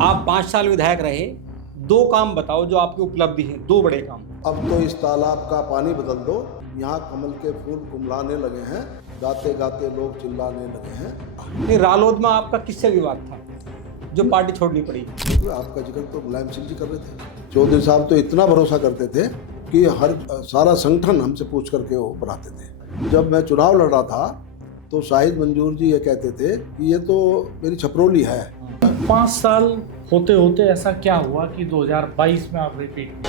आप 5 साल विधायक रहे, 2 काम बताओ जो आपकी उपलब्धि है, 2 बड़े काम। अब तो इस तालाब का पानी बदल दो, यहाँ कमल के फूल कुमलाने लगे हैं, गाते गाते लोग चिल्लाने लगे हैं। नहीं, रालोद में आपका किससे विवाद था जो पार्टी छोड़नी पड़ी? आपका जिक्र तो मुलायम सिंह जी कर रहे थे। चौधरी साहब तो इतना भरोसा करते थे कि हर सारा संगठन हमसे पूछ करके वो बनाते थे। जब मैं चुनाव लड़ रहा था तो शाहिद मंजूर जी ये कहते थे कि ये तो मेरी छपरोली है। 5 साल होते होते ऐसा क्या हुआ कि 2022 में आप रिपीट?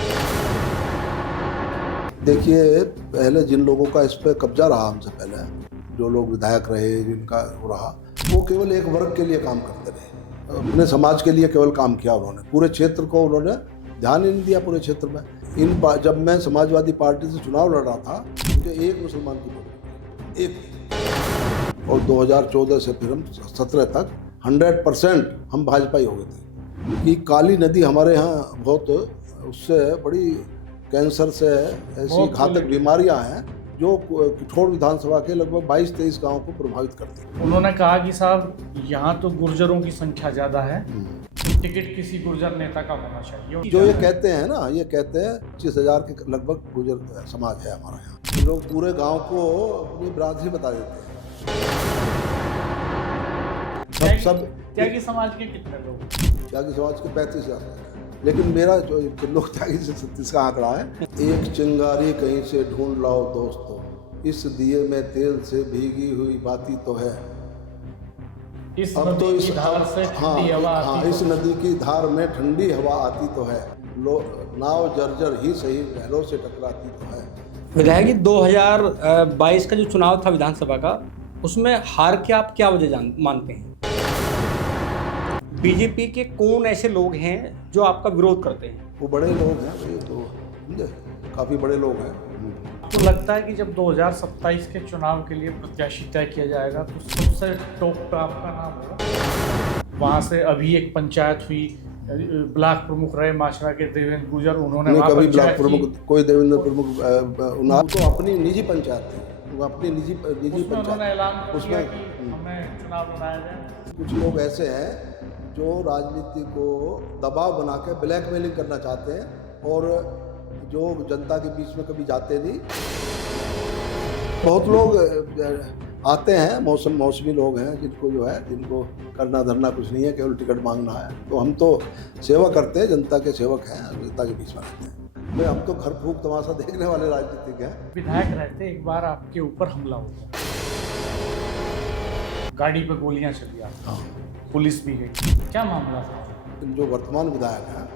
देखिए, पहले जिन लोगों का इस पर कब्जा रहा हमसे पहले, जो लोग विधायक रहे, जिनका हो रहा, वो केवल एक वर्ग के लिए काम करते रहे, अपने समाज के लिए केवल काम किया उन्होंने। पूरे क्षेत्र को उन्होंने ध्यान ही नहीं दिया। पूरे क्षेत्र में जब मैं समाजवादी पार्टी से चुनाव लड़ रहा था, मुझे एक मुसलमान की वोट मिली, एक। और 2014 से फिर हम 17 तक 100% हम भाजपाई हो गए थे। कि काली नदी हमारे यहाँ बहुत, उससे बड़ी कैंसर से ऐसी घातक बीमारियां हैं जो किठौर विधानसभा के लगभग 22-23 गांवों को प्रभावित करती है। उन्होंने कहा कि साहब यहाँ तो गुर्जरों की संख्या ज़्यादा है, टिकट किसी गुर्जर नेता का होना चाहिए। जो ये कहते हैं ना, ये कहते हैं 25,000 के लगभग गुर्जर समाज है हमारा यहाँ। लोग पूरे गाँव को अपनी बिरादरी बता देते हैं। सब त्यागी समाज के कितने लोग? त्यागी समाज के 35,000, लेकिन मेरा जो लोग त्यागी से 36 का आंकड़ा है। एक चिंगारी कहीं से ढूंढ लाओ दोस्तों, इस दिए में तेल से भीगी हुई बाती तो है। इस अब नदी तो इस की धार से ठंडी हवा आती इस नदी की धार में ठंडी हवा आती तो है। नाव जर्जर ही सही पहलों से टकराती तो है। विधायक जी, 2022 का जो चुनाव था विधानसभा का, उसमें हार के आप क्या वजह मानते हैं? बीजेपी के कौन ऐसे लोग हैं जो आपका विरोध करते हैं? वो बड़े लोग हैं, ये तो समझे, काफ़ी बड़े लोग हैं। आपको लगता है कि जब 2027 के चुनाव के लिए प्रत्याशी तय किया जाएगा तो सबसे टॉप पे आपका नाम होगा? वहाँ से अभी एक पंचायत हुई, ब्लॉक प्रमुख रहे माशरा के देवेंद्र गुजर, उन्होंने कभी ब्लॉक प्रमुख कोई देवेंद्र प्रमुख तो अपनी निजी पंचायत थी, वो अपनी निजी पंचायत ऐलान उसमें हमें चुनाव लड़ाया जाए। कुछ लोग ऐसे हैं जो राजनीति को दबाव बना के ब्लैकमेलिंग करना चाहते हैं और जो जनता के बीच में कभी जाते नहीं। बहुत लोग आते हैं, मौसमी लोग हैं, जिनको जो है, जिनको करना धरना कुछ नहीं है, केवल टिकट मांगना है। तो हम तो सेवा करते हैं, जनता के सेवक हैं, जनता के बीच में रहते हैं। हम तो घर फूंक तमाशा देखने वाले राजनीतिक हैं। विधायक रहते एक बार आपके ऊपर हमला हो गया, गाड़ी पे गोलियां चली आपकी, पुलिस भी गई, क्या मामला था? जो वर्तमान विधायक हैं,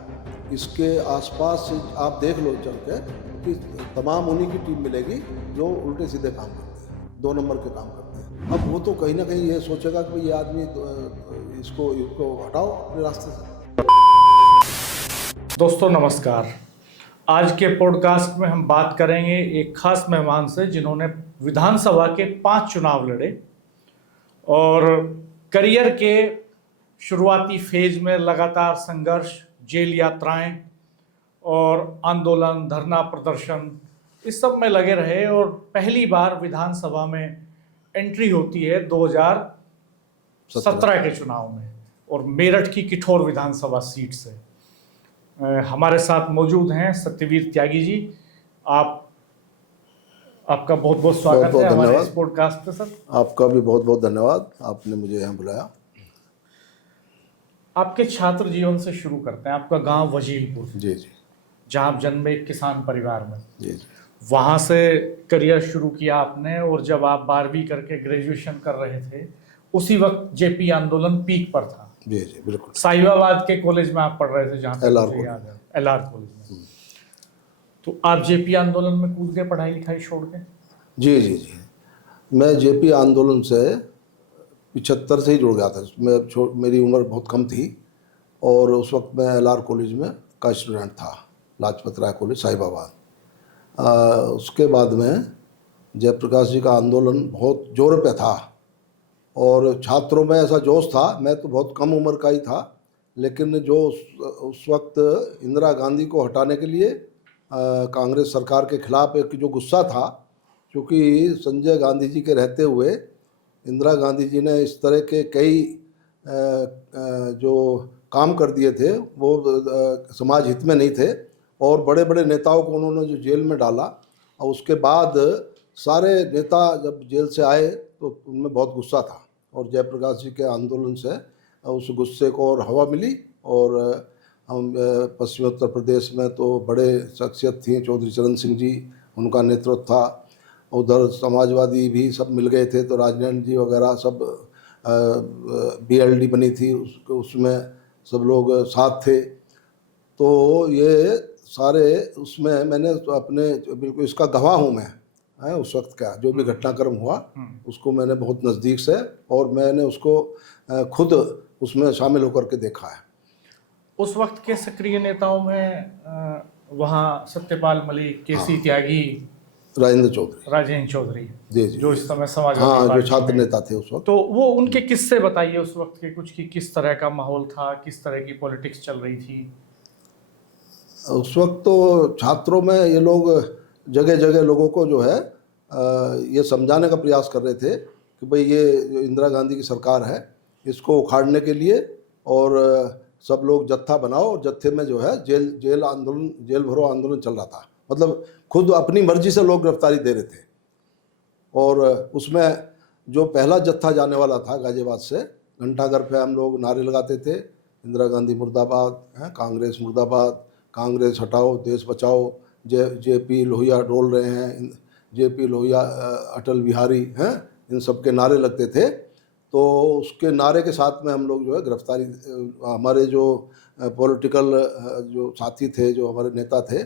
इसके आसपास से आप देख लो चल के कि तमाम उन्हीं की टीम मिलेगी जो उल्टे सीधे काम करते हैं, 2 नंबर के काम करते हैं। अब वो तो कहीं ना कहीं ये सोचेगा कि ये आदमी इसको हटाओ अपने रास्ते से। दोस्तों नमस्कार, आज के पॉडकास्ट में हम बात करेंगे एक खास मेहमान से जिन्होंने विधानसभा के 5 चुनाव लड़े और करियर के शुरुआती फेज में लगातार संघर्ष, जेल यात्राएं और आंदोलन, धरना प्रदर्शन, इस सब में लगे रहे और पहली बार विधानसभा में एंट्री होती है 2017 के चुनाव में और मेरठ की किठौर विधानसभा सीट से। हमारे साथ मौजूद हैं सत्यवीर त्यागी जी। आपका बहुत बहुत स्वागत है हमारे इस पॉडकास्ट पे। सर, आपका भी बहुत बहुत धन्यवाद, आपने मुझे यहाँ बुलाया। आपके छात्र जीवन से शुरू करते हैं। आपका गांव वजीलपुर, जी जी, जहाँ आप जन्मे एक किसान परिवार में, जी जी, वहाँ से करियर शुरू किया आपने और जब आप 12वीं करके ग्रेजुएशन कर रहे थे, उसी वक्त जेपी आंदोलन पीक पर था। जी जी, बिल्कुल। साहिबाबाद के कॉलेज में आप पढ़ रहे थे, जहाँ तक मुझे याद है, LR कॉलेज में। तो आप जेपी आंदोलन में कूद गए पढ़ाई लिखाई छोड़ के? जी जी जी, मैं जेपी आंदोलन से 75 से ही जुड़ गया था। मेरी उम्र बहुत कम थी और उस वक्त मैं LR कॉलेज में का स्टूडेंट था, लाजपत राय कॉलेज साहिबाबाद। उसके बाद में जयप्रकाश जी का आंदोलन बहुत जोर पे था और छात्रों में ऐसा जोश था। मैं तो बहुत कम उम्र का ही था, लेकिन जो उस वक्त इंदिरा गांधी को हटाने के लिए कांग्रेस सरकार के खिलाफ एक जो गुस्सा था, क्योंकि संजय गांधी जी के रहते हुए इंदिरा गांधी जी ने इस तरह के कई जो काम कर दिए थे वो समाज हित में नहीं थे, और बड़े बड़े नेताओं को उन्होंने जो जेल में डाला, और उसके बाद सारे नेता जब जेल से आए तो उनमें बहुत गुस्सा था, और जयप्रकाश जी के आंदोलन से उस गुस्से को और हवा मिली। और हम पश्चिमी उत्तर प्रदेश में तो बड़े शख्सियत थी, चौधरी चरण सिंह जी, उनका नेतृत्व था। उधर समाजवादी भी सब मिल गए थे, तो राजनारायण जी वगैरह सब BLD बनी थी, उसमें सब लोग साथ थे। तो ये सारे उसमें मैंने तो अपने बिल्कुल इसका गवाह हूँ मैं, है उस वक्त का जो भी घटनाक्रम हुआ उसको मैंने बहुत नज़दीक से, और मैंने उसको खुद उसमें शामिल होकर के देखा है। उस वक्त के सक्रिय नेताओं में वहाँ सत्यपाल मलिक, केसी त्यागी, राजेंद्र चौधरी जी जी, जो इस समय समाजवादी हाँ, जो पार्टी छात्र में। नेता थे उस वक्त। तो वो उनके किस्से बताइए उस वक्त के कुछ, कि किस तरह का माहौल था, किस तरह की पॉलिटिक्स चल रही थी उस वक्त। तो छात्रों में ये लोग जगह जगह लोगों को जो है ये समझाने का प्रयास कर रहे थे कि भाई ये जो इंदिरा गांधी की सरकार है इसको उखाड़ने के लिए, और सब लोग जत्था बनाओ, और जत्थे में जो है जेल भरो आंदोलन चल रहा था। मतलब खुद अपनी मर्जी से लोग गिरफ्तारी दे रहे थे। और उसमें जो पहला जत्था जाने वाला था गाजियाबाद से, घंटाघर पे हम लोग नारे लगाते थे, इंदिरा गांधी मुर्दाबाद, कांग्रेस मुर्दाबाद, कांग्रेस हटाओ देश बचाओ, JP लोहिया डोल रहे हैं, JP लोहिया, अटल बिहारी हैं, इन सब के नारे लगते थे। तो उसके नारे के साथ में हम लोग जो है गिरफ्तारी, हमारे जो पॉलिटिकल जो साथी थे, जो हमारे नेता थे,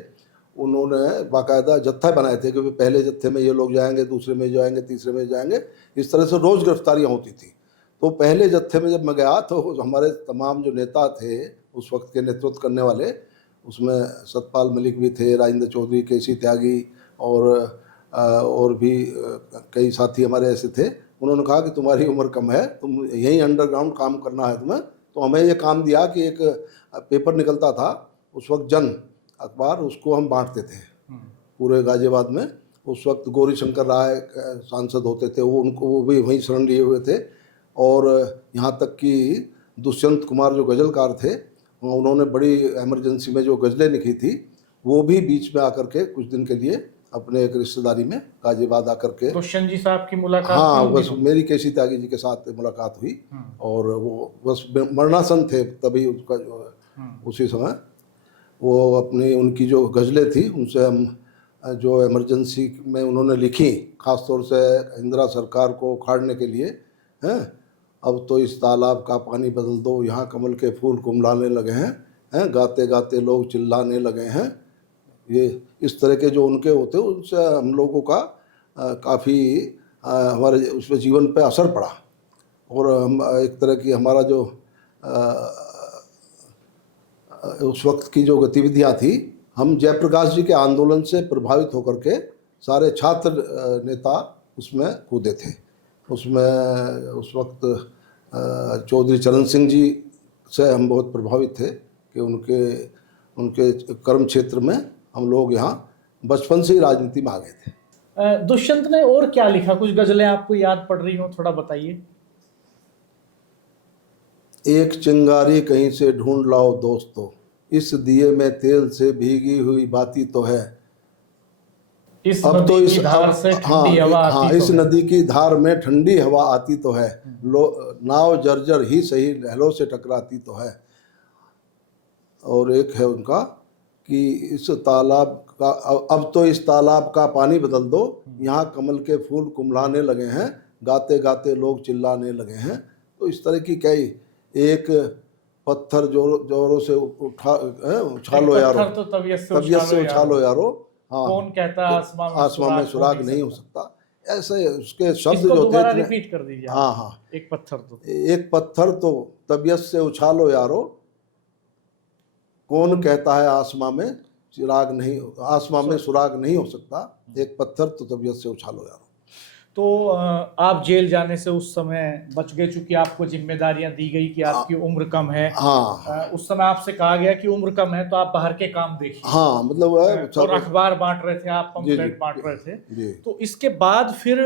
उन्होंने बाकायदा जत्था बनाए थे कि पहले जत्थे में ये लोग जाएंगे, दूसरे में जाएंगे, तीसरे में जाएंगे, इस तरह से रोज़ गिरफ्तारियाँ होती थी। तो पहले जत्थे में जब मैं गया तो हमारे तमाम जो नेता थे उस वक्त के नेतृत्व करने वाले, उसमें सतपाल मलिक भी थे, राजेंद्र चौधरी, केसी त्यागी, और भी कई साथी हमारे ऐसे थे। उन्होंने कहा कि तुम्हारी उम्र कम है, तुम यहीं अंडरग्राउंड काम करना है तुम्हें। तो हमें ये काम दिया कि एक पेपर निकलता था उस वक्त, जन अखबार, उसको हम बांटते थे पूरे गाजियाबाद में। उस वक्त गौरी शंकर राय सांसद होते थे, वो भी वहीं शरण लिए हुए थे। और यहाँ तक कि दुष्यंत कुमार जो गज़लकार थे, उन्होंने बड़ी इमरजेंसी में जो गज़लें लिखी थी, वो भी बीच में आकर के कुछ दिन के लिए अपने एक रिश्तेदारी में गाजियाबाद आकर के। दुष्यंत जी साहब की मुलाकात? हाँ, बस मेरी केसी त्यागी जी के साथ मुलाकात हुई, और वो बस मरणासन थे तभी उसका जो उसी समय वो अपनी उनकी जो गज़लें थी उनसे हम जो इमरजेंसी में उन्होंने लिखी, ख़ास तौर से इंदिरा सरकार को उखाड़ने के लिए, हैं, अब तो इस तालाब का पानी बदल दो, यहाँ कमल के फूल कुमलाने लगे हैं, गाते गाते लोग चिल्लाने लगे हैं। ये इस तरह के जो उनके होते, उनसे हम लोगों का काफ़ी हमारे उसमें जीवन पे असर पड़ा। और हम एक तरह की हमारा जो उस वक्त की जो गतिविधियाँ थी, हम जयप्रकाश जी के आंदोलन से प्रभावित होकर के सारे छात्र नेता उसमें कूदे थे। उसमें उस वक्त चौधरी चरण सिंह जी से हम बहुत प्रभावित थे कि उनके कर्म क्षेत्र में हम लोग यहाँ बचपन से ही राजनीति में आ गए थे। दुष्यंत ने और क्या लिखा? कुछ गज़लें आपको याद पड़ रही हो, थोड़ा बताइए। एक चिंगारी कहीं से ढूंढ लाओ दोस्तों, इस दिए में तेल से भीगी हुई बाती तो है। इस अब तो इस धार से ठंडी हवा आती तो इस नदी की धार में ठंडी हवा आती तो है, नाव जर्जर ही सही लहरों से टकराती तो है। और एक है उनका कि इस तालाब का, अब तो इस तालाब का पानी बदल दो, यहाँ कमल के फूल कुमलाने लगे हैं, गाते गाते लोग चिल्लाने लगे हैं। तो इस तरह की कई, एक पत्थर जोरों से उछालो यारो, तो तबीयत से उछालो यारो, हाँ, कौन कहता आसमां में सुराग नहीं हो सकता। ऐसे उसके शब्द जो थे, रिपीट कर दीजिए। हाँ हाँ, एक पत्थर तो तबीयत से उछालो यारो, कौन कहता है आसमां में सुराग नहीं हो सकता, एक पत्थर तो तबीयत से उछालो यारो। तो आप जेल जाने से उस समय बच गए, चूंकि आपको जिम्मेदारियां दी गई कि आपकी उम्र कम है। हाँ, उस समय आपसे कहा गया कि उम्र कम है तो आप बाहर के काम देखिए। हाँ, मतलब और अखबार बांट रहे थे आप, पंपलेट बांट रहे थे। तो इसके बाद फिर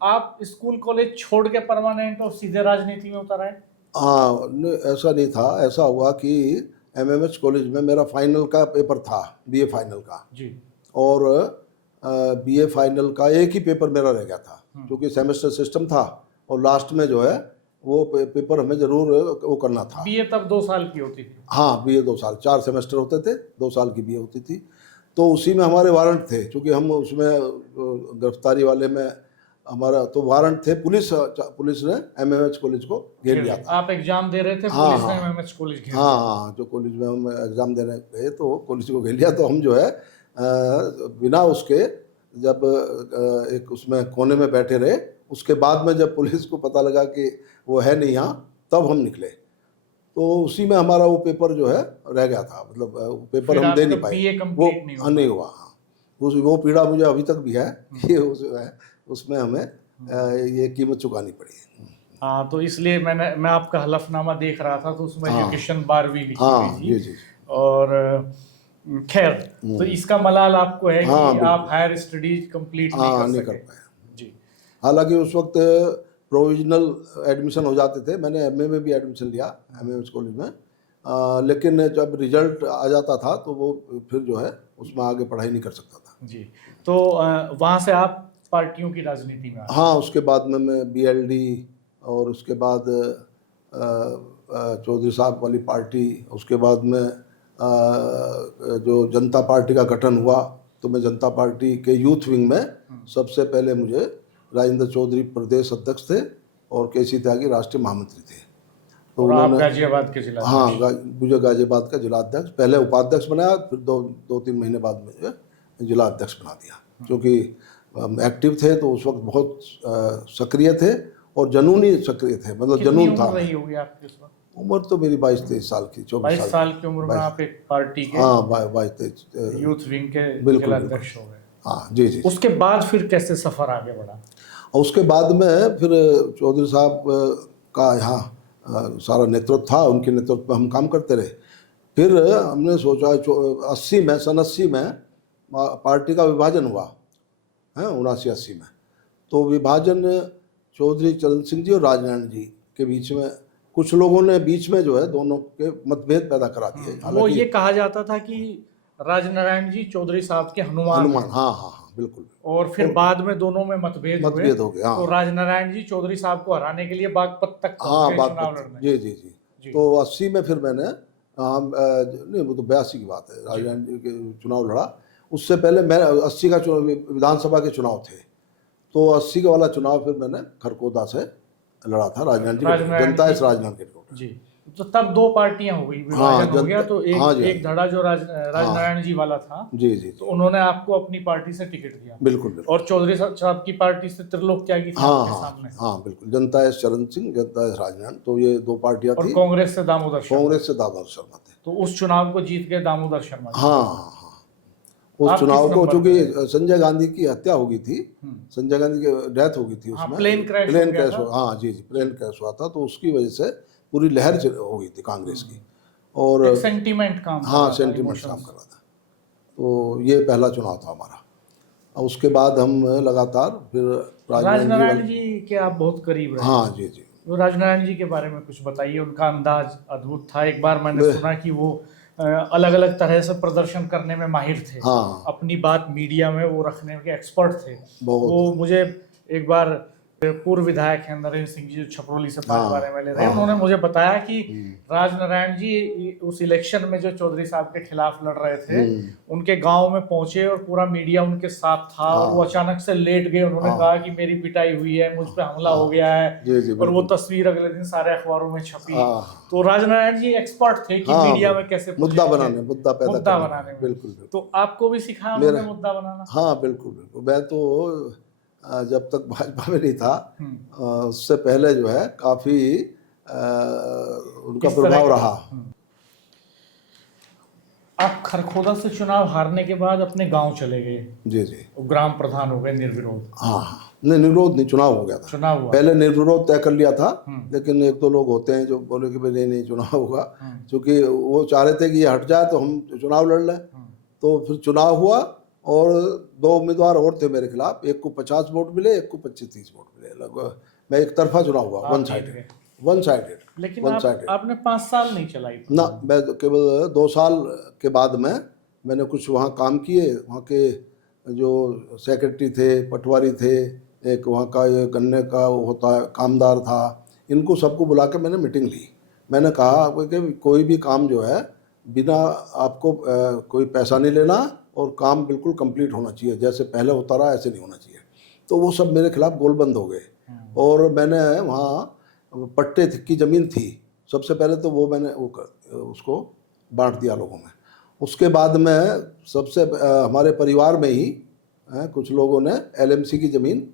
आप स्कूल कॉलेज छोड़ के परमानेंट और सीधे राजनीति में उतर आए? हाँ ऐसा नहीं था। ऐसा हुआ कि एमएमएच कॉलेज में मेरा फाइनल का पेपर था, बीए फाइनल का, जी। और बीए फाइनल का एक ही पेपर मेरा रह गया था, क्योंकि सेमेस्टर सिस्टम था और लास्ट में जो है वो पेपर हमें ज़रूर वो करना था। बीए तब 2 साल की होती थी। हाँ, बीए 2 साल, 4 सेमेस्टर होते थे, 2 साल की बीए होती थी। तो उसी में हमारे वारंट थे, क्योंकि हम उसमें गिरफ्तारी वाले में हमारा तो वारंट थे। पुलिस ने एमएमएच कॉलेज को घेर लिया था। आप एग्जाम दे रहे थे, हाँ, पुलिस ने हाँ। एमएमएच कॉलेज घेर हाँ हाँ, जो कॉलेज में हम एग्ज़ाम देने गए तो कॉलेज को घेर लिया। तो हम जो है बिना उसके जब एक उसमें कोने में बैठे रहे, उसके बाद में जब पुलिस को पता लगा कि वो है नहीं यहाँ, तब हम निकले। तो उसी में हमारा वो पेपर जो है रह गया था, मतलब वो पेपर फिर हम दे आपका नहीं पाए। BA वो कंप्लीट नहीं हुआ। नहीं हुआ। हाँ, वो पीड़ा मुझे अभी तक भी है कि उसमें हमें ये कीमत चुकानी पड़ी। हाँ, तो इसलिए मैं आपका हलफनामा देख रहा था, तो उसमें हाँ। एजुकेशन 12वीं लिखी हाँ, हुई जी थी। जी। और खैर, तो इसका मलाल आपको है हाँ, कि बिल्कुल। आप हायर स्टडीज कंप्लीट नहीं हाँ, कर नहीं सके। कर पाए। जी। हालांकि उस वक्त प्रोविजनल एडमिशन हो जाते थे। मैंने एमए में भी एडमिशन लिया, एमएमएच कॉलेज में। लेकिन जब रिजल्ट आ जाता था तो वो फिर जो है उसमें आगे पढ़ाई नहीं कर सकता था। जी। तो वहाँ से आप पार्टियों की राजनीति में आए। हाँ, उसके बाद में मैं बीएलडी, और उसके बाद चौधरी साहब वाली पार्टी, उसके बाद में जो जनता पार्टी का गठन हुआ, तो मैं जनता पार्टी के यूथ विंग में सबसे पहले मुझे राजेंद्र चौधरी प्रदेश अध्यक्ष थे और केसी त्यागी राष्ट्रीय महामंत्री थे। तो और आप उन्होंने, गाजियाबाद के जिला हाँ, अध्यक्ष। मुझे गाजियाबाद का जिला अध्यक्ष, पहले उपाध्यक्ष बनाया, फिर दो तीन महीने बाद मुझे जिला अध्यक्ष बना दिया। क्योंकि एक्टिव थे तो उस वक्त बहुत सक्रिय थे और जुनूनी सक्रिय थे, मतलब कितनी जुनून था। उम्र रही होगी आपकी उस वक्त? उम्र तो मेरी 22-23 साल की, 24 22 साल की उम्र में आप एक पार्टी के हाँ, 22-23 यूथ विंग के बिल्कुल, जिला बिल्कुल। अध्यक्ष हो गए। हाँ, जी जी। उसके बाद फिर कैसे सफर आगे बढ़ा? और उसके बाद में फिर चौधरी साहब का यहाँ सारा नेतृत्व था, उनके नेतृत्व में हम काम करते रहे। फिर हमने सोचा 80 में पार्टी का विभाजन हुआ है, 79-80 में। तो विभाजन चौधरी चरण सिंह जी और राजनारायण जी के बीच में, कुछ लोगों ने बीच में जो है दोनों के मतभेद पैदा करा दिए। वो ये कहा जाता था कि राजनारायण जी चौधरी साहब के हनुमान हैं। हाँ हाँ हाँ, बिल्कुल। और फिर बाद में दोनों में मतभेद हो गए। हाँ, तो राजनारायण जी चौधरी साहब को हराने के लिए बागपत तक हाँ, पहुंच गए चुनाव बागपत, लड़ने। जी जी जी। तो 80 में फिर मैंने नहीं, वो तो 82 की बात है, राजनारायण जी के चुनाव लड़ा। उससे पहले मैं 80 का चुनाव, विधानसभा के चुनाव थे, तो 80 का वाला चुनाव फिर मैंने खरकोदा से लड़ा था, राजनारायण जी, जनता इस राजनारायण के जी। तो तब 2 पार्टियां हो गई, विभाजन हो गया। तो एक धड़ा जो राजनारायण जी वाला था, जी जी, तो उन्होंने आपको अपनी पार्टी से टिकट दिया। बिल्कुल। और चौधरी साहब की पार्टी से त्रिलोक त्यागी थे आपके सामने। हाँ, बिल्कुल। जनता इस चरण सिंह, जनता इस राजनारायण, तो ये 2 पार्टियां थी। और कांग्रेस से दामोदर शर्मा थे। तो उस चुनाव को जीत गए दामोदर शर्मा। हाँ, उस चुनाव को, चूंकि संजय गांधी की हत्या हो गई थी, संजय गांधी की डेथ हो गई थी उसमें, प्लेन क्रैश हुआ। हाँ जी जी, प्लेन क्रैश हुआ था, तो उसकी वजह से पूरी लहर हो गई थी कांग्रेस की। और एक सेंटीमेंट काम, हाँ, सेंटीमेंट काम कर रहा था। तो ये पहला चुनाव था हमारा। और उसके बाद हम लगातार फिर राजनारायण जी के आप बहुत करीब रहे। हाँ जी जी। तो राजनारायण जी के बारे में कुछ बताइए। उनका अंदाज अद्भुत था। एक बार मैंने सुना कि वो अलग अलग तरह से प्रदर्शन करने में माहिर थे। हाँ, अपनी बात मीडिया में वो रखने के एक्सपर्ट थे। बहुत। मुझे एक बार पूर्व विधायक हैं नरेंद्र सिंह जी, छपरोली से बारे में रहे, उन्होंने मुझे बताया कि राजनारायण जी उस इलेक्शन में जो चौधरी साहब के खिलाफ लड़ रहे थे, उनके गांव में पहुंचे और पूरा मीडिया उनके साथ था। और वो अचानक से लेट गए। उन्होंने कहा कि मेरी पिटाई हुई है, मुझ पे हमला हो गया है। और वो तस्वीर अगले दिन सारे अखबारों में छपी। तो राजनारायण जी एक्सपर्ट थे कि मीडिया में कैसे मुद्दा बनाने, मुद्दा बनाने में। बिल्कुल। तो आपको भी सिखाया उन्होंने मुद्दा बनाना? हाँ, बिल्कुल। मैं तो जब तक भाजपा में नहीं था, उससे पहले जो है काफी उनका प्रभाव रहा। आप खरखोदा से चुनाव हारने के बाद अपने गांव चले गए। जी जी। ग्राम प्रधान हो गए निर्विरोध। हाँ, नहीं, निर्विरोध नहीं, चुनाव हो गया था। चुनाव हुआ। पहले निर्विरोध तय कर लिया था, लेकिन 1-2 लोग होते हैं जो बोले कि भाई नहीं, चुनाव होगा, क्योंकि वो चाह रहे थे कि ये हट जाए तो हम चुनाव लड़ लें। तो फिर चुनाव हुआ और 2 उम्मीदवार और थे मेरे खिलाफ। एक को 50 वोट मिले, एक को 25-30 वोट मिले। लगभग मैं एक तरफा चुनाव हुआ, वन साइड वन साइडेड। लेकिन वन साइडेड आपने 5 साल नहीं चलाई। ना, मैं तो केवल 2 साल के बाद में मैंने कुछ वहाँ काम किए। वहाँ के जो सेक्रेटरी थे, पटवारी थे, एक वहाँ का ये गन्ने का होता है कामदार था, इनको सबको बुला के मैंने मीटिंग ली। मैंने कहा कि कोई भी काम जो है बिना आपको कोई पैसा नहीं लेना और काम बिल्कुल कंप्लीट होना चाहिए, जैसे पहले होता रहा ऐसे नहीं होना चाहिए। तो वो सब मेरे खिलाफ गोलबंद हो गए। और मैंने वहाँ पट्टे की ज़मीन थी, सबसे पहले तो वो मैंने उसको बांट दिया लोगों में। उसके बाद में सबसे हमारे परिवार में ही कुछ लोगों ने एलएमसी की ज़मीन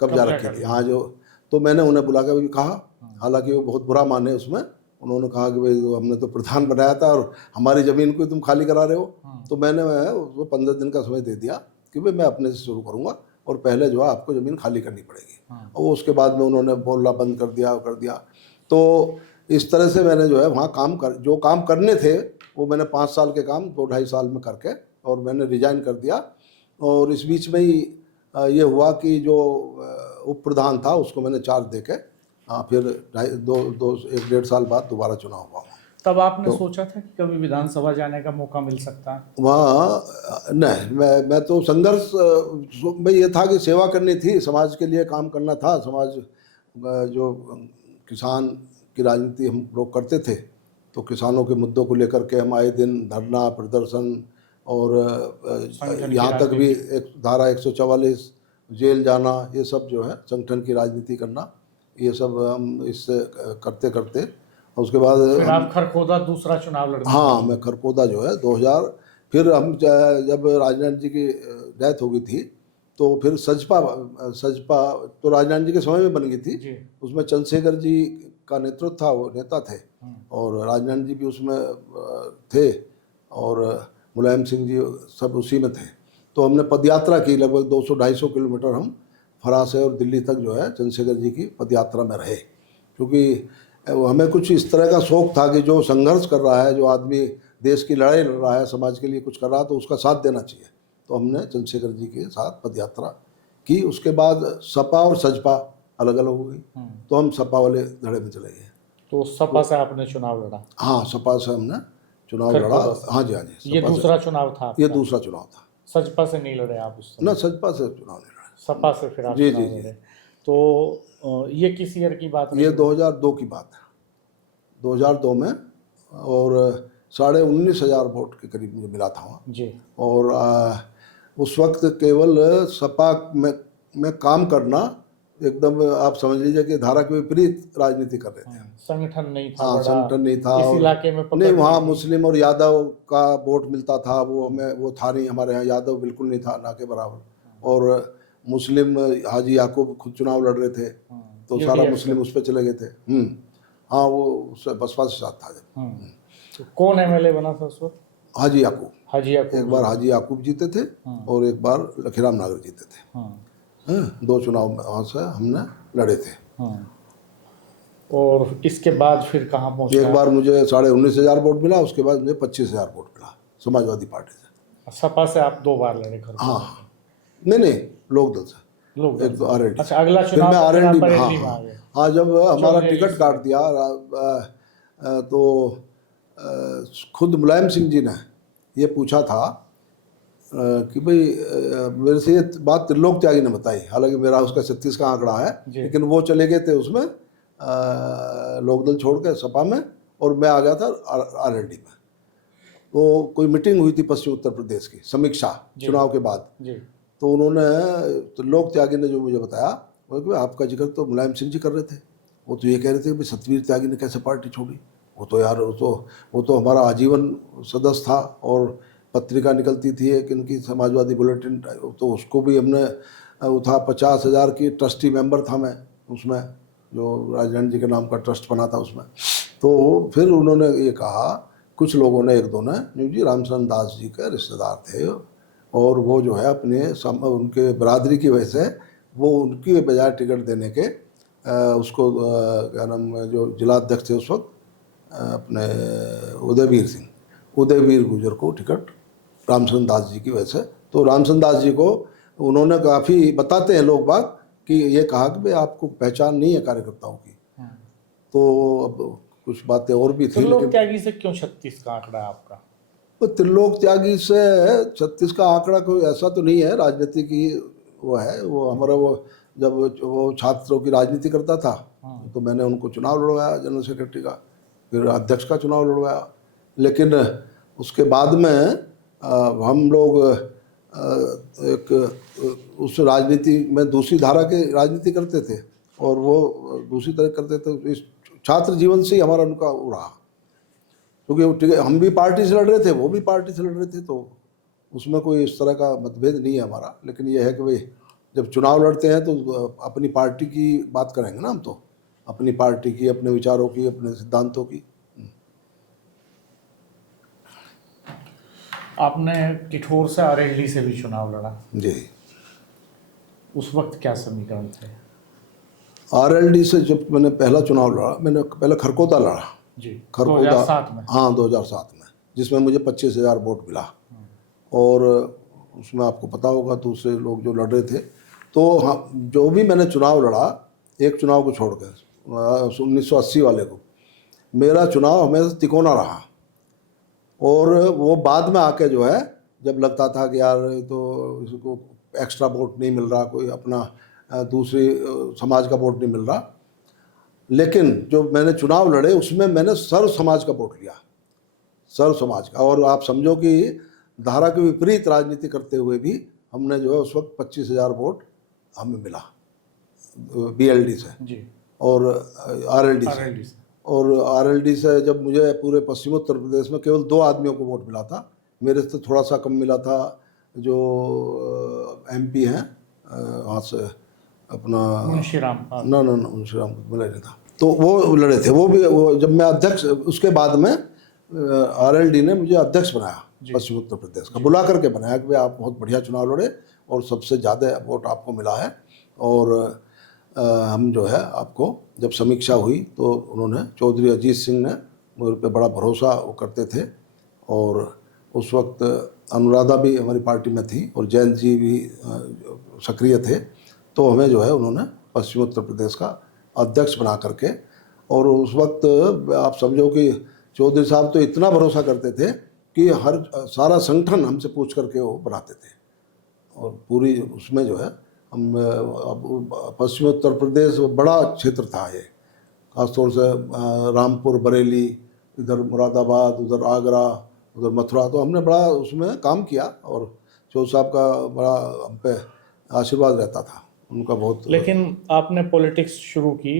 कब्जा रखी थी। हाँ, जो तो मैंने उन्हें बुला के भी कहा, हालांकि वो बहुत बुरा माने उसमें। उन्होंने कहा कि भाई हमने तो प्रधान बनाया था और हमारी ज़मीन को तुम खाली करा रहे हो। तो मैंने उसको 15 दिन का समय दे दिया कि भाई मैं अपने से शुरू करूँगा और पहले जो है आपको ज़मीन खाली करनी पड़ेगी। और उसके बाद में उन्होंने बोलना बंद कर दिया। तो इस तरह से मैंने जो है वहाँ जो काम करने थे वो मैंने 5 साल के काम 2-2.5 साल में करके और मैंने रिजाइन कर दिया। और इस बीच में ही ये हुआ कि जो उप प्रधान था उसको मैंने चार्ज दे के फिर 1-1.5 साल बाद दोबारा चुनाव हुआ। तब आपने सोचा था कि कभी विधानसभा जाने का मौका मिल सकता है? वहाँ नहीं, मैं तो संघर्ष में ये था कि सेवा करनी थी, समाज के लिए काम करना था। समाज जो किसान की राजनीति हम लोग करते थे, तो किसानों के मुद्दों को लेकर के हम आए दिन धरना प्रदर्शन और यहाँ तक भी एक धारा 144 जेल जाना, ये सब जो है संगठन की राजनीति करना, ये सब हम इससे करते करते उसके बाद फिर आप खरखोदा दूसरा चुनाव लड़ते? हाँ, मैं खरखोदा जो है 2000, फिर हम जब राजनारायण जी की डेथ हो गई थी तो फिर सजपा तो राजनारायण जी के समय में बन गई थी। उसमें चंद्रशेखर जी का नेतृत्व था, वो नेता थे और राजनारायण जी भी उसमें थे और मुलायम सिंह जी सब उसी में थे। तो हमने पदयात्रा की, लगभग 200-250 किलोमीटर हम फरा से और दिल्ली तक जो है चंद्रशेखर जी की पदयात्रा में रहे, क्योंकि हमें कुछ इस तरह का शौक था कि जो संघर्ष कर रहा है, जो आदमी देश की लड़ाई लड़ रहा है, समाज के लिए कुछ कर रहा है, तो उसका साथ देना चाहिए। तो हमने चंद्रशेखर जी के साथ पदयात्रा की। उसके बाद सपा और सजपा अलग अलग हो गई, तो हम सपा वाले धड़े में चले गए। तो सपा से आपने चुनाव लड़ा? हाँ, सपा से हमने चुनाव लड़ा। हाँ जी, हाँ जी। ये दूसरा चुनाव था? ये दूसरा चुनाव था। सजपा से नहीं लड़े आप उस समय? ना, सजपा से चुनाव नहीं लड़ा, सपा से फिर आप चुनाव लड़े। तो ये किस ईयर की बात है? ये 2002 की बात है। 2002 में और 19,500 वोट के करीब मुझे मिला था वहाँ जी। और उस वक्त केवल सपा में काम करना एकदम आप समझ लीजिए कि धारा के विपरीत राजनीति कर रहे थे। संगठन नहीं था। हाँ, संगठन नहीं था। इस इलाके में नहीं, वहाँ मुस्लिम और यादव का वोट मिलता था, वो था नहीं। हमारे यहाँ यादव बिल्कुल नहीं था, ना के बराबर। और मुस्लिम हाजी याकूब खुद चुनाव लड़ रहे थे, तो सारा मुस्लिम उस पर चले गए थे। हाँ, वो बसपा से साथ था जब। तो कौन एमएलए बना था उस वक्त? हाजी याकूब। एक बार हाजी याकूब जीते थे और एक बार लखीराम नागर जीते थे। 2 चुनाव वहाँ से हमने लड़े थे। और इसके बाद फिर कहाँ पहुँचे? एक बार मुझे 19,500 वोट मिला, उसके बाद मुझे 25,000 वोट मिला समाजवादी पार्टी से। सपा से आप 2 बार लड़े? हाँ, नहीं, लोकदल से। एक तो आरएलडी। अच्छा, अगला चुनाव में आरएलडी में। हाँ, जब हमारा टिकट काट दिया तो खुद मुलायम सिंह जी ने ये पूछा था कि भाई मेरे से ये बात त्रिलोक त्यागी ने बताई, हालांकि मेरा उसका 36 का आंकड़ा है, लेकिन वो चले गए थे उसमें लोकदल छोड़ के सपा में, और मैं आ गया था आरएलडी में। तो कोई मीटिंग हुई थी पश्चिम उत्तर प्रदेश की, समीक्षा चुनाव के बाद। तो उन्होंने त्रिलोक त्यागी ने जो मुझे बताया, वो कि आपका जिक्र तो मुलायम सिंह जी कर रहे थे। वो तो ये कह रहे थे कि सतवीर त्यागी ने कैसे पार्टी छोड़ी। वो तो यार वो तो हमारा आजीवन सदस्य था और पत्रिका निकलती थी एक इनकी समाजवादी बुलेटिन, तो उसको भी हमने उठा। 50,000 की ट्रस्टी मेंबर था मैं उसमें, जो राजनारायण जी के नाम का ट्रस्ट बना था उसमें। तो फिर उन्होंने ये कहा, कुछ लोगों ने, एक दो ने, जी रामचंद्र दास जी के रिश्तेदार थे और वो जो है अपने उनके बरादरी की वजह से वो उनकी बजाय टिकट देने के उसको क्या नाम, जो जिलाध्यक्ष थे उस वक्त अपने उदयवीर गुजर को टिकट रामचंद्र दास जी की वजह से। तो रामचंद्र दास जी को उन्होंने काफ़ी बताते हैं लोग बात कि ये कहा कि भाई आपको पहचान नहीं है कार्यकर्ताओं की, तो अब कुछ बातें और भी थी, त्रिलोक लेकिन त्यागी से क्यों 36 का आंकड़ा है आपका? तो त्रिलोक त्यागी से 36 का आंकड़ा कोई ऐसा तो नहीं है, राजनीति की वो है। वो हमारा वो जब वो छात्रों की राजनीति करता था तो मैंने उनको चुनाव लड़वाया जनरल सेक्रेटरी का, फिर अध्यक्ष का चुनाव लड़वाया। लेकिन उसके बाद में हम लोग एक उस राजनीति में दूसरी धारा की राजनीति करते थे और वो दूसरी तरह करते थे। इस छात्र जीवन से ही हमारा उनका वो रहा, क्योंकि हम भी पार्टी से लड़ रहे थे, वो भी पार्टी से लड़ रहे थे, तो उसमें कोई इस तरह का मतभेद नहीं है हमारा। लेकिन यह है कि भाई जब चुनाव लड़ते हैं तो अपनी पार्टी की बात करेंगे ना, हम तो अपनी पार्टी की, अपने विचारों की, अपने सिद्धांतों की। आपने किठौर से आरएलडी से भी चुनाव लड़ा, जी। उस वक्त क्या समीकरण थे? आरएलडी से जब मैंने पहला चुनाव लड़ा, मैंने पहले खरकोदा लड़ा। जी, खरकोदा 2007 में। हाँ, 2007 में, जिसमें मुझे 25,000 वोट मिला। और उसमें आपको पता होगा दूसरे लोग जो लड़ रहे थे, तो हाँ, जो भी मैंने चुनाव लड़ा, एक चुनाव को छोड़कर 1980 वाले को, मेरा चुनाव हमेशा तिकोना रहा। और वो बाद में आके जो है, जब लगता था कि यार तो इसको एक्स्ट्रा वोट नहीं मिल रहा, कोई अपना दूसरी समाज का वोट नहीं मिल रहा, लेकिन जो मैंने चुनाव लड़े उसमें मैंने सर्व समाज का वोट लिया, सर्व समाज का। और आप समझो कि धारा के विपरीत राजनीति करते हुए भी हमने जो है उस वक्त 25,000 वोट हमें मिला बीएलडी से जी, और आरएलडी से। आरएलडी से। और आरएलडी से जब मुझे पूरे पश्चिमी उत्तर प्रदेश में केवल 2 आदमियों को वोट मिला था, मेरे से थोड़ा सा कम मिला था जो एमपी हैं वहाँ से अपना मुंशीराम। ना मुंशीराम को मिला नहीं था, तो वो लड़े थे। वो भी वो जब मैं अध्यक्ष, उसके बाद में आरएलडी ने मुझे अध्यक्ष बनाया पश्चिमी उत्तर प्रदेश का, बुला करके बनाया कि भाई आप बहुत बढ़िया चुनाव लड़े और सबसे ज़्यादा वोट आपको मिला है। और हम जो है आपको, जब समीक्षा हुई तो उन्होंने, चौधरी अजीत सिंह ने मेरे पे बड़ा भरोसा वो करते थे। और उस वक्त अनुराधा भी हमारी पार्टी में थी और जयंत जी भी सक्रिय थे, तो हमें जो है उन्होंने पश्चिम उत्तर प्रदेश का अध्यक्ष बना करके, और उस वक्त आप समझो कि चौधरी साहब तो इतना भरोसा करते थे कि हर सारा संगठन हमसे पूछ करके वो बनाते थे। और पूरी उसमें जो है हम, पश्चिम उत्तर प्रदेश बड़ा क्षेत्र था ये, खासतौर से रामपुर, बरेली, इधर मुरादाबाद, उधर आगरा, उधर मथुरा, तो हमने बड़ा उसमें काम किया। और चौधरी साहब का बड़ा हम पे आशीर्वाद रहता था उनका बहुत। लेकिन आपने पॉलिटिक्स शुरू की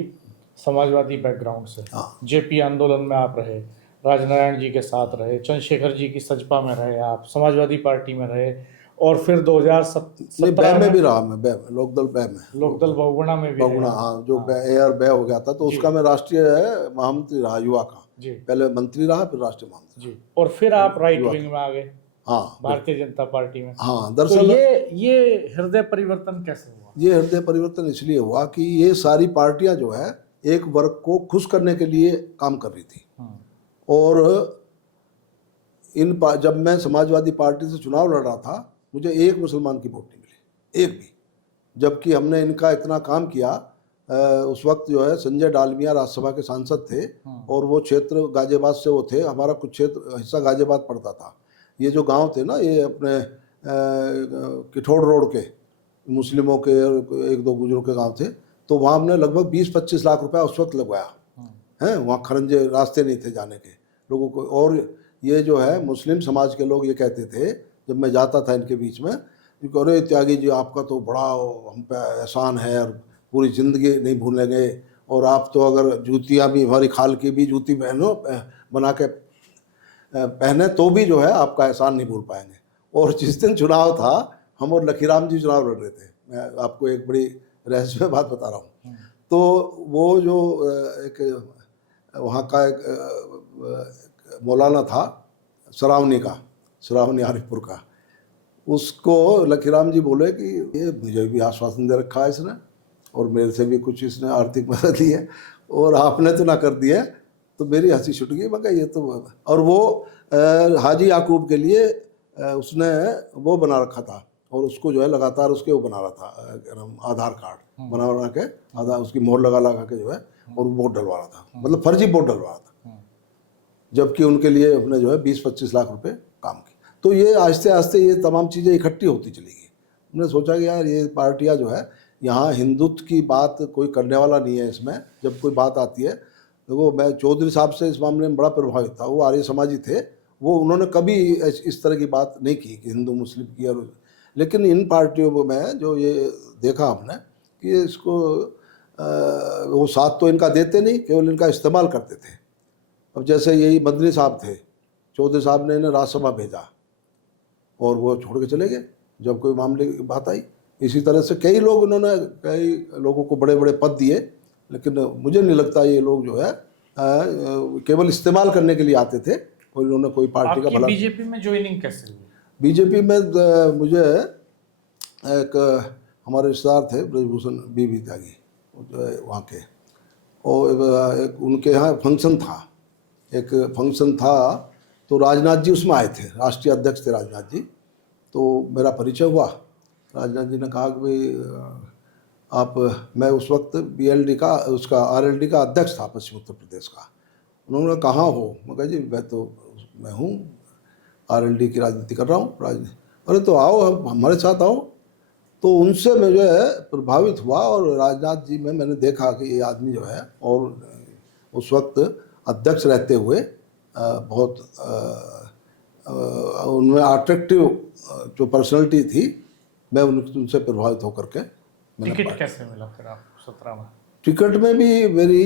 समाजवादी बैकग्राउंड से। हाँ। जेपी आंदोलन में आप रहे, राजनारायण जी के साथ रहे, चंद्रशेखर जी की सजपा में रहे, आप समाजवादी पार्टी में रहे, और फिर 2017 बै में भी रहा मैं, बै में, लोकदल बै में, लोकदल बहुगुणा में भी रहे। बहुगुणा, हाँ, जो एयर बै हो गया था, तो उसका मैं राष्ट्रीय महामंत्री रहा, युवा का। जी, पहले मंत्री रहा, फिर राष्ट्रीय महामंत्री। जी, और फिर आप राइट विंग में आ गए, हाँ, भारतीय जनता पार्टी में। हाँ। तो दरअसल ये हृदय परिवर्तन कैसे हुआ? ये हृदय परिवर्तन इसलिए हुआ कि ये सारी पार्टियां जो है एक वर्ग को खुश करने के लिए काम कर रही थी। और जब मैं समाजवादी पार्टी से चुनाव लड़ रहा था, मुझे एक मुसलमान की वोट नहीं मिली, एक भी, जबकि हमने इनका इतना काम किया। उस वक्त जो है संजय डालमिया राज्यसभा के सांसद थे और वो क्षेत्र गाजियाबाद से वो थे, हमारा कुछ क्षेत्र हिस्सा गाजियाबाद पड़ता था। ये जो गांव थे ना, ये अपने किठौड़ रोड के मुस्लिमों के 1-2 गुजरों के गांव थे, तो वहाँ हमने लगभग 20-25 लाख रुपया उस वक्त लगवाया है। वहाँ खरंजे रास्ते नहीं थे जाने के लोगों को। और ये जो है मुस्लिम समाज के लोग ये कहते थे, जब मैं जाता था इनके बीच में, अरे त्यागी जी आपका तो बड़ा हम पे एहसान है और पूरी ज़िंदगी नहीं भूलेंगे, और आप तो अगर जूतियाँ भी, हमारी खाल की भी जूती बना के पहने तो भी जो है आपका एहसान नहीं भूल पाएंगे। और जिस दिन चुनाव था, हम और लखीराम जी चुनाव लड़ रहे थे, मैं आपको एक बड़ी रहस्यमय बात बता रहा हूँ। तो वो जो एक वहाँ का एक मौलाना था सरावनी आरिफपुर का, उसको लखीराम जी बोले कि ये मुझे भी आश्वासन दे रखा है इसने, और मेरे से भी कुछ इसने आर्थिक मदद ली है, और आपने तो ना कर दिया। तो मेरी हंसी छूट गई, मैं कहा ये तो। और वो हाजी याकूब के लिए उसने वो बना रखा था, और उसको जो है लगातार उसके वो बना रहा था, आधार कार्ड बना के, आधार उसकी मोहर लगा के जो है और वोट डलवा रहा था, मतलब फर्जी वोट डलवा रहा था, जबकि उनके लिए अपने जो है 20-25 लाख रुपए काम किए। तो ये आहिस्ते आहिस्ते ये तमाम चीज़ें इकट्ठी होती चली गई। हमने सोचा कि यार ये पार्टियां जो है, यहाँ हिंदुत्व की बात कोई करने वाला नहीं है इसमें। जब कोई बात आती है देखो, मैं चौधरी साहब से इस मामले में बड़ा प्रभावित था, वो आर्य समाजी थे, वो उन्होंने कभी इस तरह की बात नहीं की कि हिंदू मुस्लिम की। और लेकिन इन पार्टियों में जो ये देखा हमने कि इसको वो साथ तो इनका देते नहीं, केवल इनका इस्तेमाल करते थे। अब जैसे यही मदनी साहब थे, चौधरी साहब ने इन्हें राज्यसभा भेजा और वो छोड़ के चले गए जब कोई मामले की बात आई। इसी तरह से कई लोगों को बड़े बड़े पद दिए, लेकिन मुझे नहीं लगता ये लोग जो है केवल इस्तेमाल करने के लिए आते थे और इन्होंने कोई पार्टी का भला। बीजेपी में ज्वाइनिंग कैसे हुई? बीजेपी में मुझे एक हमारे रिश्तेदार थे ब्रजभूषण बीबी त्यागी, जो है वहाँ के, और एक उनके यहाँ फंक्शन था तो राजनाथ जी उसमें आए थे, राष्ट्रीय अध्यक्ष थे राजनाथ जी। तो मेरा परिचय हुआ, राजनाथ जी ने कहा कि भाई मैं उस वक्त BLD का RLD का अध्यक्ष था पश्चिम उत्तर प्रदेश का। उन्होंने कहाँ हो? मैं कहा जी मैं हूँ RLD की राजनीति कर रहा हूँ। अरे तो आओ, हमारे साथ आओ। तो उनसे मैं जो है प्रभावित हुआ और राजनाथ जी में मैंने देखा कि ये आदमी जो है, और उस वक्त अध्यक्ष रहते हुए बहुत उनमें अट्रैक्टिव जो पर्सनैलिटी थी, मैं उनसे प्रभावित होकर के। टिकट कैसे मिला फिर आपको 17 में? टिकट में भी मेरी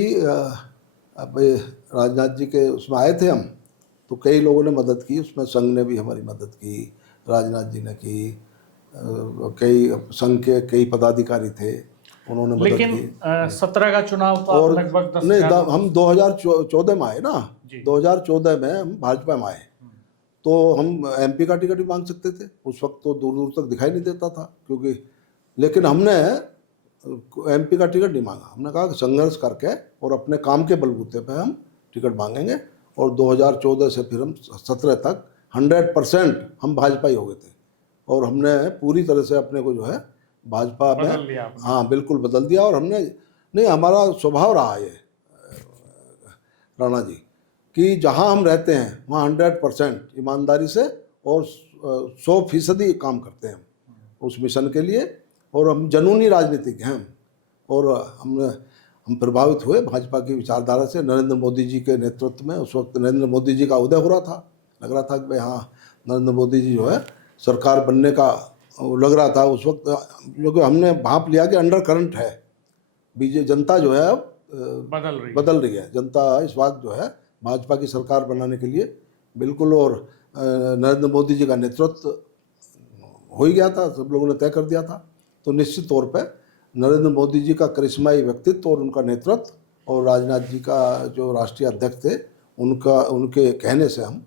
राजनाथ जी के उसमें आए थे हम, तो कई लोगों ने मदद की उसमें, संघ ने भी हमारी मदद की, राजनाथ जी ने की, कई संघ के कई पदाधिकारी थे, उन्होंने मदद लेकिन की। 17 का चुनाव तो और लगभग 10 नहीं, हम 2014 में आए ना, 2014 में हम भाजपा में आए, तो हम MP का टिकट भी मांग सकते थे। उस वक्त तो दूर दूर तक दिखाई नहीं देता था क्योंकि, लेकिन हमने MP का टिकट नहीं मांगा। हमने कहा कि संघर्ष करके और अपने काम के बलबूते पे हम टिकट मांगेंगे, और 2014 से फिर हम 17 तक 100% हम भाजपा ही हो गए थे, और हमने पूरी तरह से अपने को जो है भाजपा में, हाँ बिल्कुल बदल दिया। और हमने नहीं, हमारा स्वभाव रहा ये राणा जी कि जहाँ हम रहते हैं वहाँ 100% ईमानदारी से और 100% काम करते हैं उस मिशन के लिए, और हम जनूनी राजनीतिक हैं। और हम प्रभावित हुए भाजपा की विचारधारा से। नरेंद्र मोदी जी के नेतृत्व में उस वक्त नरेंद्र मोदी जी का उदय हो रहा था, लग रहा था कि भाई हाँ नरेंद्र मोदी जी जो है सरकार बनने का लग रहा था उस वक्त, क्योंकि हमने भांप लिया कि अंडर करंट है, जनता जो है अब बदल रही है। जनता इस वक्त जो है भाजपा की सरकार बनाने के लिए बिल्कुल, और नरेंद्र मोदी जी का नेतृत्व हो ही गया था, सब लोगों ने तय कर दिया था। तो निश्चित तौर पे नरेंद्र मोदी जी का करिश्माई व्यक्तित्व और उनका नेतृत्व और राजनाथ जी का जो राष्ट्रीय अध्यक्ष थे उनके कहने से हम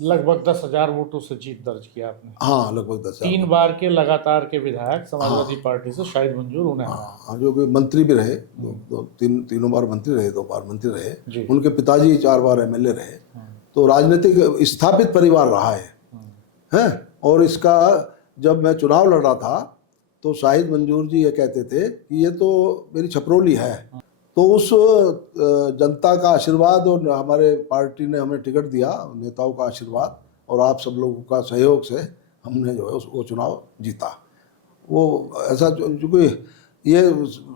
लगभग 10,000 वोटों से जीत दर्ज किया आपने। हाँ, लगभग 10,000। 3 बार के लगातार के विधायक समाजवादी पार्टी से शायद मंजूर होने। हाँ, जो कि मंत्री भी रहे, तीनों बार मंत्री रहे, 2 बार मंत्री रहे, उनके पिताजी 4 बार MLA रहे। तो राजनीतिक स्थापित परिवार रहा है। और इसका जब मैं चुनाव लड़ रहा था तो शाहिद मंजूर जी ये कहते थे कि ये तो मेरी छपरोली है। तो उस जनता का आशीर्वाद और हमारे पार्टी ने हमें टिकट दिया, नेताओं का आशीर्वाद और आप सब लोगों का सहयोग से हमने जो है वो चुनाव जीता। वो ऐसा, क्योंकि ये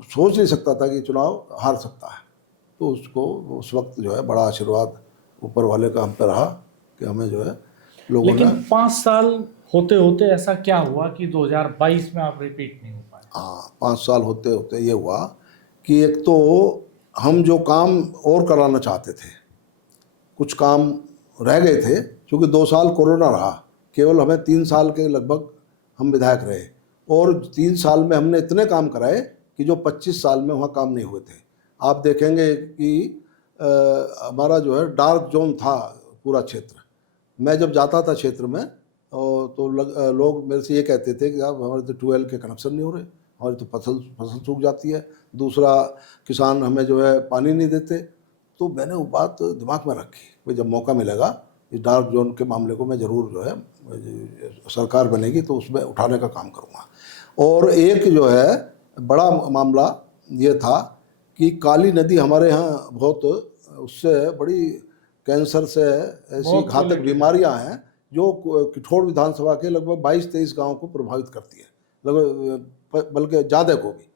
सोच नहीं सकता था कि चुनाव हार सकता है, तो उसको उस वक्त जो है बड़ा आशीर्वाद ऊपर वाले का हम पे रहा कि हमें जो है लोगों ने। लेकिन 5 साल होते होते ऐसा क्या हुआ कि 2022 में आप रिपीट नहीं हो पाए? हाँ, 5 साल होते होते ये हुआ कि एक तो हम जो काम और कराना चाहते थे, कुछ काम रह गए थे, क्योंकि 2 साल कोरोना रहा, केवल हमें 3 साल के लगभग हम विधायक रहे, और 3 साल में हमने इतने काम कराए कि जो 25 साल में वहाँ काम नहीं हुए थे। आप देखेंगे कि हमारा जो है डार्क जोन था पूरा क्षेत्र। मैं जब जाता था क्षेत्र में तो लोग मेरे से ये कहते थे कि आप हमारे तो ट्यूबवेल के कनेक्शन नहीं हो रहे, हमारी तो फसल सूख जाती है, दूसरा किसान हमें जो है पानी नहीं देते। तो मैंने वो बात दिमाग में रखी कि जब मौका मिलेगा इस डार्क जोन के मामले को मैं ज़रूर जो है, सरकार बनेगी तो उसमें उठाने का काम करूँगा। और एक जो है बड़ा मामला ये था कि काली नदी हमारे यहाँ बहुत, उससे बड़ी कैंसर से ऐसी बहुत घातक related है। बीमारियां हैं जो किठौर विधानसभा के लगभग 22-23 गांव को प्रभावित करती है, लगभग बल्कि ज़्यादा को भी।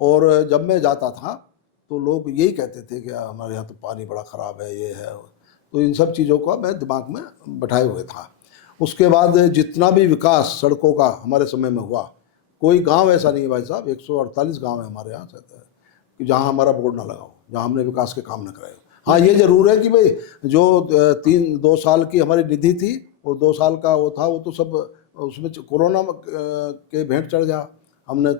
और जब मैं जाता था तो लोग यही कहते थे कि हमारे यहाँ तो पानी बड़ा ख़राब है, ये है। तो इन सब चीज़ों का मैं दिमाग में बैठाए हुए था। उसके बाद जितना भी विकास सड़कों का हमारे समय में हुआ, कोई गांव ऐसा नहीं है भाई साहब, 148 गांव है हमारे यहाँ से कि जहाँ हमारा बोर्ड ना लगा हो, जहाँ हमने विकास के काम न कराए हो। हाँ, ये ज़रूर है कि भाई जो 2 साल की हमारी निधि थी और 2 साल का वो था, वो तो सब उसमें कोरोना के भेंट चढ़ गया। हमने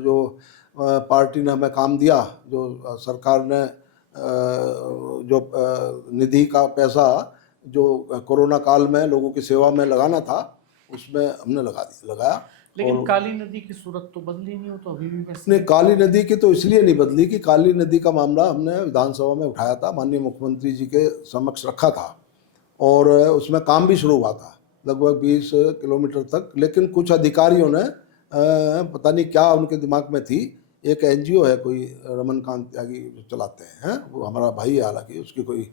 जो पार्टी ने हमें काम दिया, जो सरकार ने जो निधि का पैसा जो कोरोना काल में लोगों की सेवा में लगाना था, उसमें हमने लगाया। लेकिन काली नदी की सूरत तो बदली नहीं हो, तो अभी भी वैसे। नहीं, काली नदी की तो इसलिए नहीं बदली कि काली नदी का मामला हमने विधानसभा में उठाया था, माननीय मुख्यमंत्री जी के समक्ष रखा था और उसमें काम भी शुरू हुआ था लगभग 20 किलोमीटर तक। लेकिन कुछ अधिकारियों ने पता नहीं क्या उनके दिमाग में थी, एक एनजीओ है कोई रमनकांत त्यागी जो चलाते हैं, वो हमारा भाई है हालांकि, उसकी कोई,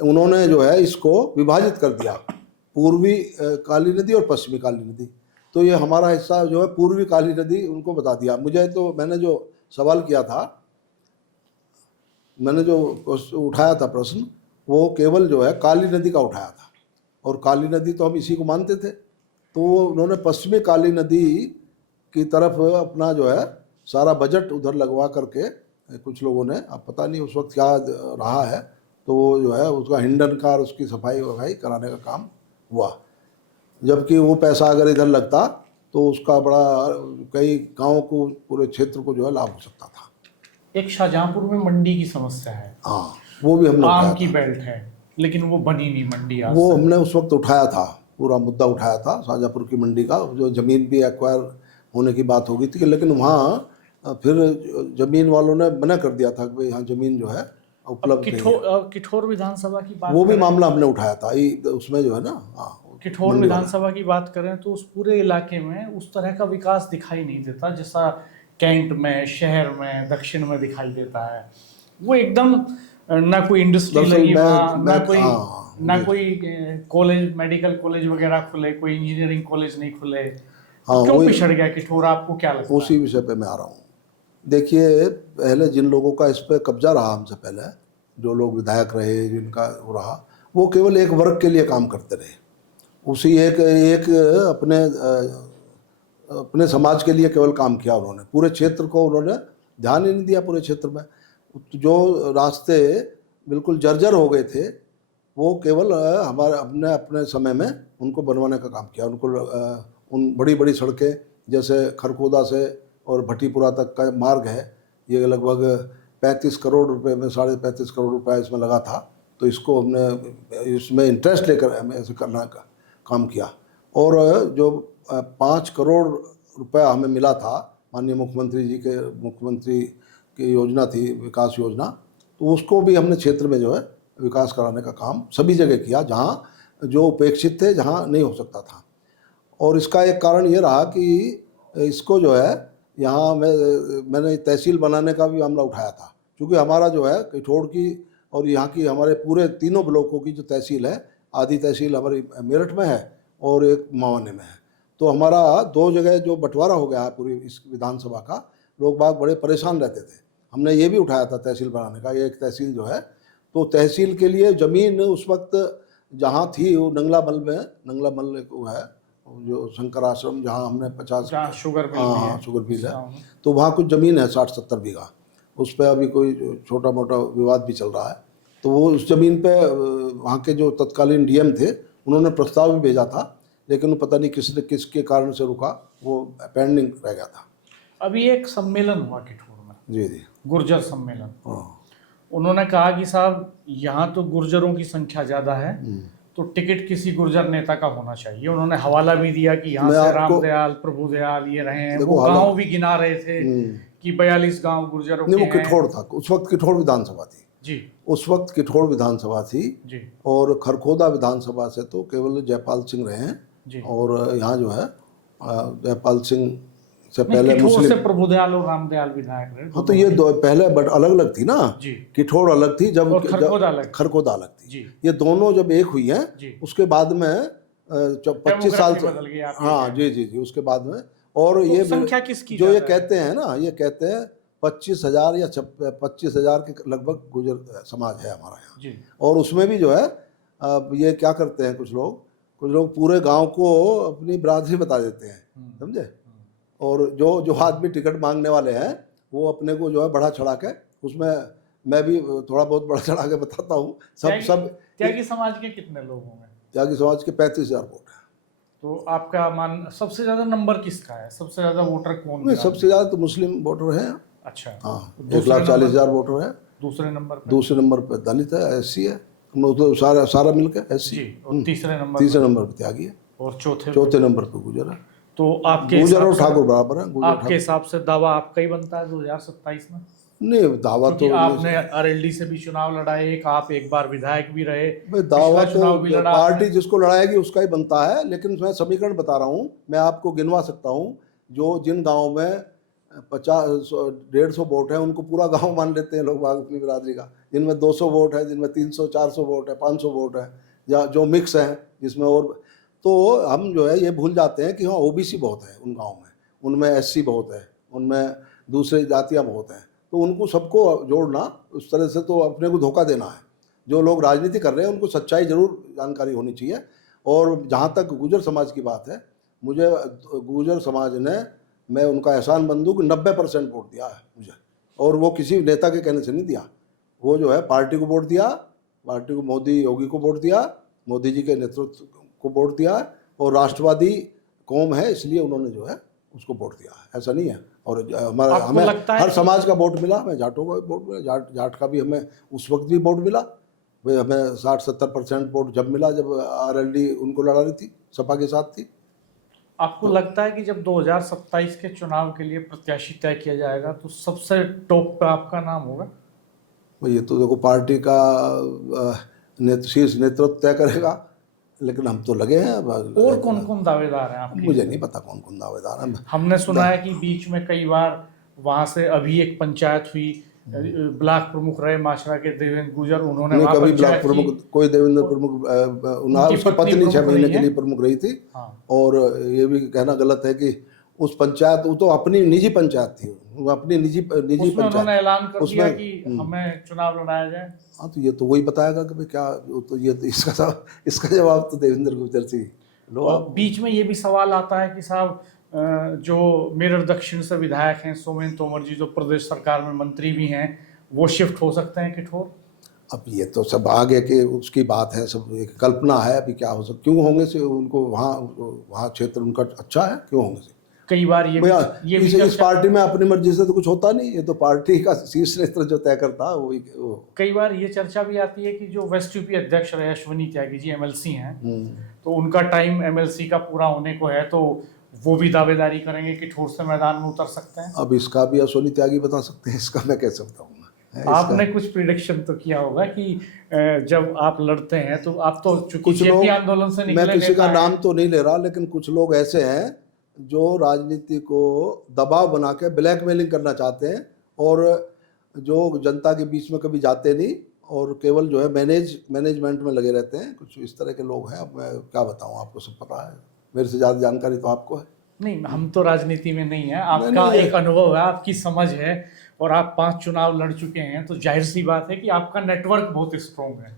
उन्होंने जो है इसको विभाजित कर दिया, पूर्वी काली नदी और पश्चिमी काली नदी। तो ये हमारा हिस्सा जो है पूर्वी काली नदी उनको बता दिया। मुझे तो, मैंने जो सवाल किया था, मैंने जो उठाया था प्रश्न, वो केवल जो है काली नदी का उठाया था, और काली नदी तो हम इसी को मानते थे। तो उन्होंने पश्चिमी काली नदी की तरफ अपना जो है सारा बजट उधर लगवा करके, कुछ लोगों ने, अब पता नहीं उस वक्त क्या रहा है, तो जो है उसका हिंडन का और उसकी सफाई वफाई कराने का काम हुआ। जबकि वो पैसा अगर इधर लगता तो उसका बड़ा कई गाँव को, पूरे क्षेत्र को जो है लाभ हो सकता था। एक शाहजहांपुर में मंडी की समस्या है, हाँ, वो भी हमने आम उठाया की था। बेल्ट है, लेकिन वो बनी नहीं मंडी आज वो तक। हमने उस वक्त उठाया था, पूरा मुद्दा उठाया था शाहजहाँपुर की मंडी का, जो ज़मीन भी एक्वायर होने की बात हो गई थी, लेकिन वहाँ फिर ज़मीन वालों ने मना कर दिया था कि भाई यहाँ ज़मीन जो है उपलब्ध नहीं है। किठौर विधानसभा की बात वो भी करें, मामला हमने उठाया था, उसमें जो है ना, हाँ, किठौर मंडी वाला। विधानसभा की बात करें तो उस पूरे इलाके में उस तरह का विकास दिखाई नहीं देता जैसा कैंट में, शहर में, दक्षिण में दिखाई देता है। वो एकदम ना कोई इंडस्ट्री दरअसल लगी वहाँ, मैं- ना मैं- कोई हाँ, ना जी। कोई कॉलेज, मेडिकल कॉलेज वगैरह खुले, कोई इंजीनियरिंग कॉलेज नहीं खुले। हाँ, क्यों वही- पिछड़ गया किठौर, आपको क्या लगता उसी है? विषय पे मैं आ रहा हूँ। देखिए, पहले जिन लोगों का इस पे कब्जा रहा हमसे पहले, जो लोग विधायक रहे, जिनका वो रहा, वो केवल एक वर्ग के लिए काम करते रहे। उसी एक एक अपने समाज के लिए केवल काम किया उन्होंने, पूरे क्षेत्र को उन्होंने ध्यान ही नहीं दिया। पूरे क्षेत्र में जो रास्ते बिल्कुल जर्जर हो गए थे, वो केवल हमारे अपने अपने समय में उनको बनवाने का काम किया। उनको उन बड़ी बड़ी सड़कें जैसे खरखोदा से और भट्टीपुरा तक का मार्ग है, ये लगभग 35 करोड़ रुपए में, 35.5 करोड़ रुपया इसमें लगा था। तो इसको हमने इसमें इंटरेस्ट लेकर हमें ऐसे करना का काम किया। और जो 5 करोड़ रुपया हमें मिला था माननीय मुख्यमंत्री जी के, मुख्यमंत्री की योजना थी विकास योजना, तो उसको भी हमने क्षेत्र में जो है विकास कराने का काम सभी जगह किया, जहाँ जो उपेक्षित थे, जहाँ नहीं हो सकता था। और इसका एक कारण ये रहा कि इसको जो है यहाँ मैंने तहसील बनाने का भी मामला उठाया था, क्योंकि हमारा जो है किठौर की और यहाँ की हमारे पूरे तीनों ब्लॉकों की जो तहसील है, आधी तहसील हमारी मेरठ में है और एक मावाने में है। तो हमारा 2 जगह जो बंटवारा हो गया है पूरी इस विधानसभा का, लोग बाग बड़े परेशान रहते थे। हमने ये भी उठाया था तहसील बनाने का, ये एक तहसील जो है, तो तहसील के लिए ज़मीन उस वक्त जहाँ थी वो नंगलामल में, नंगलामल एक वो है जो शंकर आश्रम, जहाँ हमने 50, जहाँ शुगर मिल हाँ भी हाँ है, शुगर मिल है, गाँव में। तो वहाँ कुछ ज़मीन है 60-70 बीघा, उस पर अभी कोई छोटा मोटा विवाद भी चल रहा है। तो वो उस ज़मीन पे वहाँ के जो तत्कालीन डीएम थे, उन्होंने प्रस्ताव भी भेजा था, लेकिन वो पता नहीं किसके कारण से रुका, वो पेंडिंग रह गया था। अभी एक सम्मेलन हुआ किठौर में, जी जी, गुर्जर सम्मेलन। हाँ, उन्होंने कहा कि साहब यहाँ तो गुर्जरों की संख्या ज़्यादा है, तो टिकट किसी गुर्जर नेता का होना चाहिए। उन्होंने हवाला भी दिया कि यहाँ मैं से आपको- रामदयाल, प्रभुदयाल ये रहे हैं। देखो, वो गांव भी गिना रहे थे कि 42 गांव गुर्जरों नहीं, के वो हैं। किठौर था, उस वक्त किठौर विधानसभा थी, जी उस वक्त किठौर विधानसभा थी। जी और खरखोदा विधानसभा से तो केवल जयपाल सिंह रहे हैं, जी। और यहाँ जो है जयपाल सिंह से पहले किठोर से मुस्लिम। प्रभुदयाल और रामदयाल विधायक रहे। हाँ, तो ये दो पहले बट अलग अलग थी ना। जी। किठोर अलग थी, जब और खरखोदा अलग। खरखोदा अलग थी। जी। ये दोनों जब एक हुई हैं, जी। उसके बाद में 25 साल से, बदल गई आपकी। हाँ जी जी जी, उसके बाद में। और तो ये संख्या किसकी जो ये ज्यादा है? कहते हैं ना, ये कहते हैं 25,000 या 25,000 के लगभग गुजर समाज है हमारा यहाँ। जी। और उसमें भी जो है ये क्या करते हैं कुछ लोग पूरे गांव को अपनी बिरादरी बता देते हैं, समझे। और जो जो आदमी टिकट मांगने वाले हैं वो अपने को जो है बढ़ा चढ़ा के, उसमें मैं भी थोड़ा बहुत बढ़ा चढ़ा के बताता हूँ। सब त्यागी समाज के कितने लोग होंगे? त्यागी समाज के 35,000 वोट हैं। तो आपका मान सबसे ज्यादा नंबर किसका है? सबसे ज्यादा वोटर कौन? नहीं, सबसे ज़्यादा तो मुस्लिम वोटर हैं। अच्छा। हाँ, दूसरे 1,40,000 वोटर है। दूसरे नंबर पे? दूसरे नंबर पे दलित है, SC है, तो सारा मिलकर SC। जी। और तीसरे नंबर पे त्यागी है। और चौथे नंबर पे गुजर है। तो आपके गुजर और ठाकुर बराबर है। आपके हिसाब से दावा आपका ही बनता है 2027 में? नहीं, दावा तो आपने RLD से भी चुनाव लड़ाए, आप एक बार विधायक भी रहे, दावा चुनाव भी तो लड़ा पार्टी जिसको लड़ाएगी उसका ही बनता है। लेकिन मैं समीकरण बता रहा हूँ, मैं आपको गिनवा सकता हूँ। जो जिन गाँव में 50-150 वोट है उनको पूरा गांव मान लेते हैं लोग अपनी बिरादरी का। जिनमें 200 वोट है, जिनमें 300-400 वोट है, 500 वोट है, या जो मिक्स है जिसमें, और तो हम जो है ये भूल जाते हैं कि हाँ OBC बहुत है उन गाँव में, उनमें SC बहुत है, उनमें दूसरी जातियाँ बहुत हैं। तो उनको सबको जोड़ना उस तरह से तो अपने को धोखा देना है। जो लोग राजनीति कर रहे हैं उनको सच्चाई जरूर जानकारी होनी चाहिए। और जहाँ तक गुजर समाज की बात है, मुझे गुजर समाज ने, मैं उनका एहसान मंद हूँ कि 90% वोट दिया है मुझे। और वो किसी नेता के कहने से नहीं दिया, वो जो है पार्टी को वोट दिया, पार्टी को मोदी योगी को वोट दिया, मोदी जी के नेतृत्व को वोट दिया, और राष्ट्रवादी कौम है इसलिए उन्होंने जो है उसको वोट दिया है, ऐसा नहीं है। और हमें हर समाज का वोट मिला, हमें जाटों का वोट मिला, जाट का भी हमें उस वक्त भी वोट मिला। भाई हमें 60-70% वोट जब मिला जब RLD उनको लड़ा रही थी, सपा के साथ थी। आपको लगता है कि जब 2027 के चुनाव के लिए प्रत्याशी तय किया जाएगा तो सबसे टॉप पे आपका नाम होगा? ये तो देखो पार्टी का शीर्ष नेतृत्व तय करेगा, लेकिन हम तो लगे हैं। और कौन कौन दावेदार हैं आपके? मुझे नहीं पता कौन कौन दावेदार है। हमने सुना है कि बीच में कई बार वहां से अभी एक पंचायत हुई, ब्लॉक प्रमुख रहे माशरा के देवेंद्र गुजर, उन्होंने नहीं, कभी ब्लॉक प्रमुख कोई देवेंद्र प्रमुख, उसकी पत्नी 6 महीने के लिए प्रमुख रही थी। और ये भी कहना गलत है कि उस पंचायत, वो तो अपनी निजी पंचायत थी, वो अपनी निजी पंचायत, उन्होंने ऐलान कर दिया कि हमें चुनाव लड़ाया जाए। हाँ, तो ये तो वही बताएगा कि भाई क्या, तो ये तो इसका जवाब तो देवेंद्र गुजर से लो। बीच में ये भी सवाल आता है कि साहब जो मेरठ दक्षिण से विधायक हैं सोमेन तोमर जी, जो प्रदेश सरकार में मंत्री भी हैं, वो शिफ्ट हो सकते हैं किठोर? अब ये तो सब आगे के उसकी बात है, सब एक कल्पना है। अभी क्या हो सकता, क्यों होंगे से उनको वहाँ क्षेत्र उनका अच्छा है, क्यों होंगे से? कई बार ये इस पार्टी में अपनी मर्जी से तो कुछ होता नहीं, ये तो पार्टी का शीर्ष नेतृत्व जो तय करता है वो। कई बार ये चर्चा भी आती है कि जो वेस्ट यूपी अध्यक्ष रहे अश्वनी त्यागी जी MLC हैं, तो उनका टाइम MLC का पूरा होने को है, तो वो भी दावेदारी करेंगे कि ठोस से मैदान में उतर सकते हैं। अब इसका भी अश्वनी त्यागी बता सकते हैं, इसका मैं कह सकता हूँ। आपने कुछ प्रिडिक्शन तो किया होगा कि जब आप लड़ते हैं तो आप तो कुछ आंदोलन से निकले, मैं किसी का नाम तो नहीं ले रहा, लेकिन कुछ लोग ऐसे हैं जो राजनीति को दबाव बना के ब्लैकमेलिंग करना चाहते हैं, और जो जनता के बीच में कभी जाते नहीं, और केवल जो है मैनेजमेंट में लगे रहते हैं। कुछ इस तरह के लोग हैं। अब मैं क्या बताऊं, आपको सब पता है, मेरे से ज़्यादा जानकारी तो आपको है। नहीं, हम तो राजनीति में नहीं है, आपका एक अनुभव है, आपकी समझ है, और आप 5 चुनाव लड़ चुके हैं, तो जाहिर सी बात है कि आपका नेटवर्क बहुत स्ट्रॉन्ग है,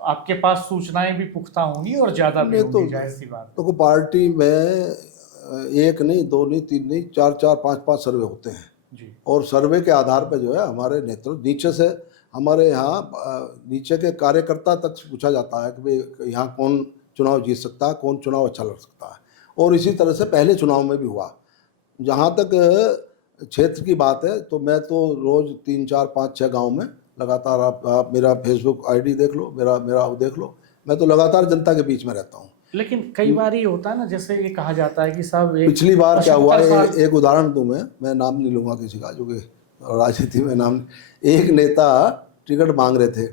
आपके पास सूचनाएं भी पुख्ता होंगी और ज़्यादा भी होंगी, जाहिर सी बात। तो पार्टी में 1 नहीं, 2 नहीं, 3 नहीं, 4-4, 5-5 सर्वे होते हैं जी। और सर्वे के आधार पर जो है हमारे नेतृत्व नीचे से, हमारे यहाँ नीचे के कार्यकर्ता तक पूछा जाता है कि भाई यहाँ कौन चुनाव जीत सकता है, कौन चुनाव अच्छा लड़ सकता है। और इसी तरह से पहले चुनाव में भी हुआ। जहाँ तक क्षेत्र की बात है, तो मैं तो रोज़ 3, 4, 5, 6 गाँव में लगातार, आप मेरा फेसबुक ID देख लो, मेरा देख लो, मैं तो लगातार जनता के बीच में रहता हूँ। लेकिन कई बार ये होता है ना, जैसे ये कहा जाता है कि साहब पिछली बार क्या हुआ, एक उदाहरण दूं, मैं नाम नहीं लूँगा किसी का, जो कि राजनीति में नाम, एक नेता टिकट मांग रहे थे,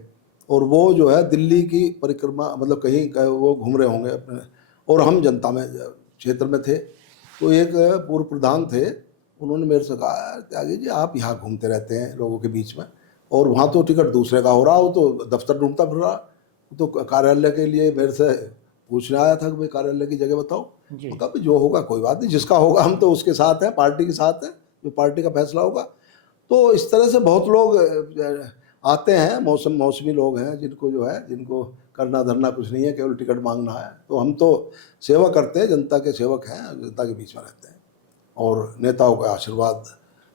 और वो जो है दिल्ली की परिक्रमा, मतलब कहीं वो घूम रहे होंगे अपने, और हम जनता में क्षेत्र में थे। तो एक पूर्व प्रधान थे, उन्होंने मेरे से कहा, यार त्यागी जी आप यहाँ घूमते रहते हैं लोगों के बीच में, और वहाँ तो टिकट दूसरे का हो रहा हो, तो दफ्तर ढूंढता फिर रहा, तो कार्यालय के लिए मेरे से पूछने आया था कि भाई कार्यालय की जगह बताओ। जी। कहा भाई जो होगा कोई बात नहीं, जिसका होगा हम तो उसके साथ हैं, पार्टी के साथ हैं, जो पार्टी का फैसला होगा। तो इस तरह से बहुत लोग आते हैं, मौसमी लोग हैं, जिनको जो है, जिनको करना धरना कुछ नहीं है, केवल टिकट मांगना है। तो हम तो सेवा करते हैं, जनता के सेवक हैं, जनता के बीच में रहते हैं, और नेताओं का आशीर्वाद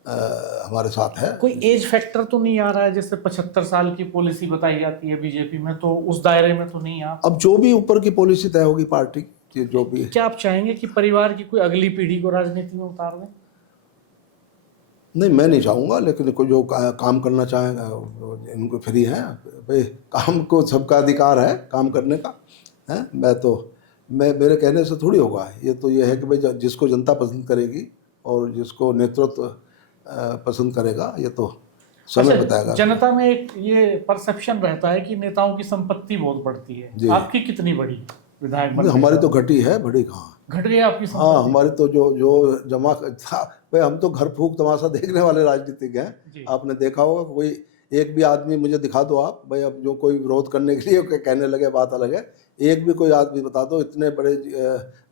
हमारे साथ है। कोई एज फैक्टर तो नहीं आ रहा है, जैसे 75 साल की पॉलिसी बताई जाती है बीजेपी में, तो उस दायरे में तो नहीं आ? अब जो भी ऊपर की पॉलिसी तय होगी पार्टी की, जो भी। क्या आप चाहेंगे कि परिवार की कोई अगली पीढ़ी को राजनीति में उतार दें? नहीं, मैं नहीं चाहूँगा, लेकिन कोई जो काम करना चाहेगा इनको फ्री है भाई, काम को सबका अधिकार है काम करने का है। मैं मेरे कहने से थोड़ी होगा ये, तो ये है कि भाई जिसको जनता पसंद करेगी और जिसको नेतृत्व पसंद करेगा, ये तो समय बताएगा। जनता में एक ये परसेप्शन रहता है कि नेताओं की संपत्ति बहुत बढ़ती है, आपकी कितनी बड़ी विधायक बनने? हमारी तो घटी है, बड़ी कहाँ घट गई आपकी संपत्ति? हाँ, हमारी तो जो जमा था भाई, हम तो घर फूक तमाशा देखने वाले राजनीतिक हैं। आपने देखा होगा, कोई एक भी आदमी मुझे दिखा दो आप भाई, अब जो कोई विरोध करने के लिए कहने लगे बात अलग है, एक भी कोई आदमी बता दो इतने बड़े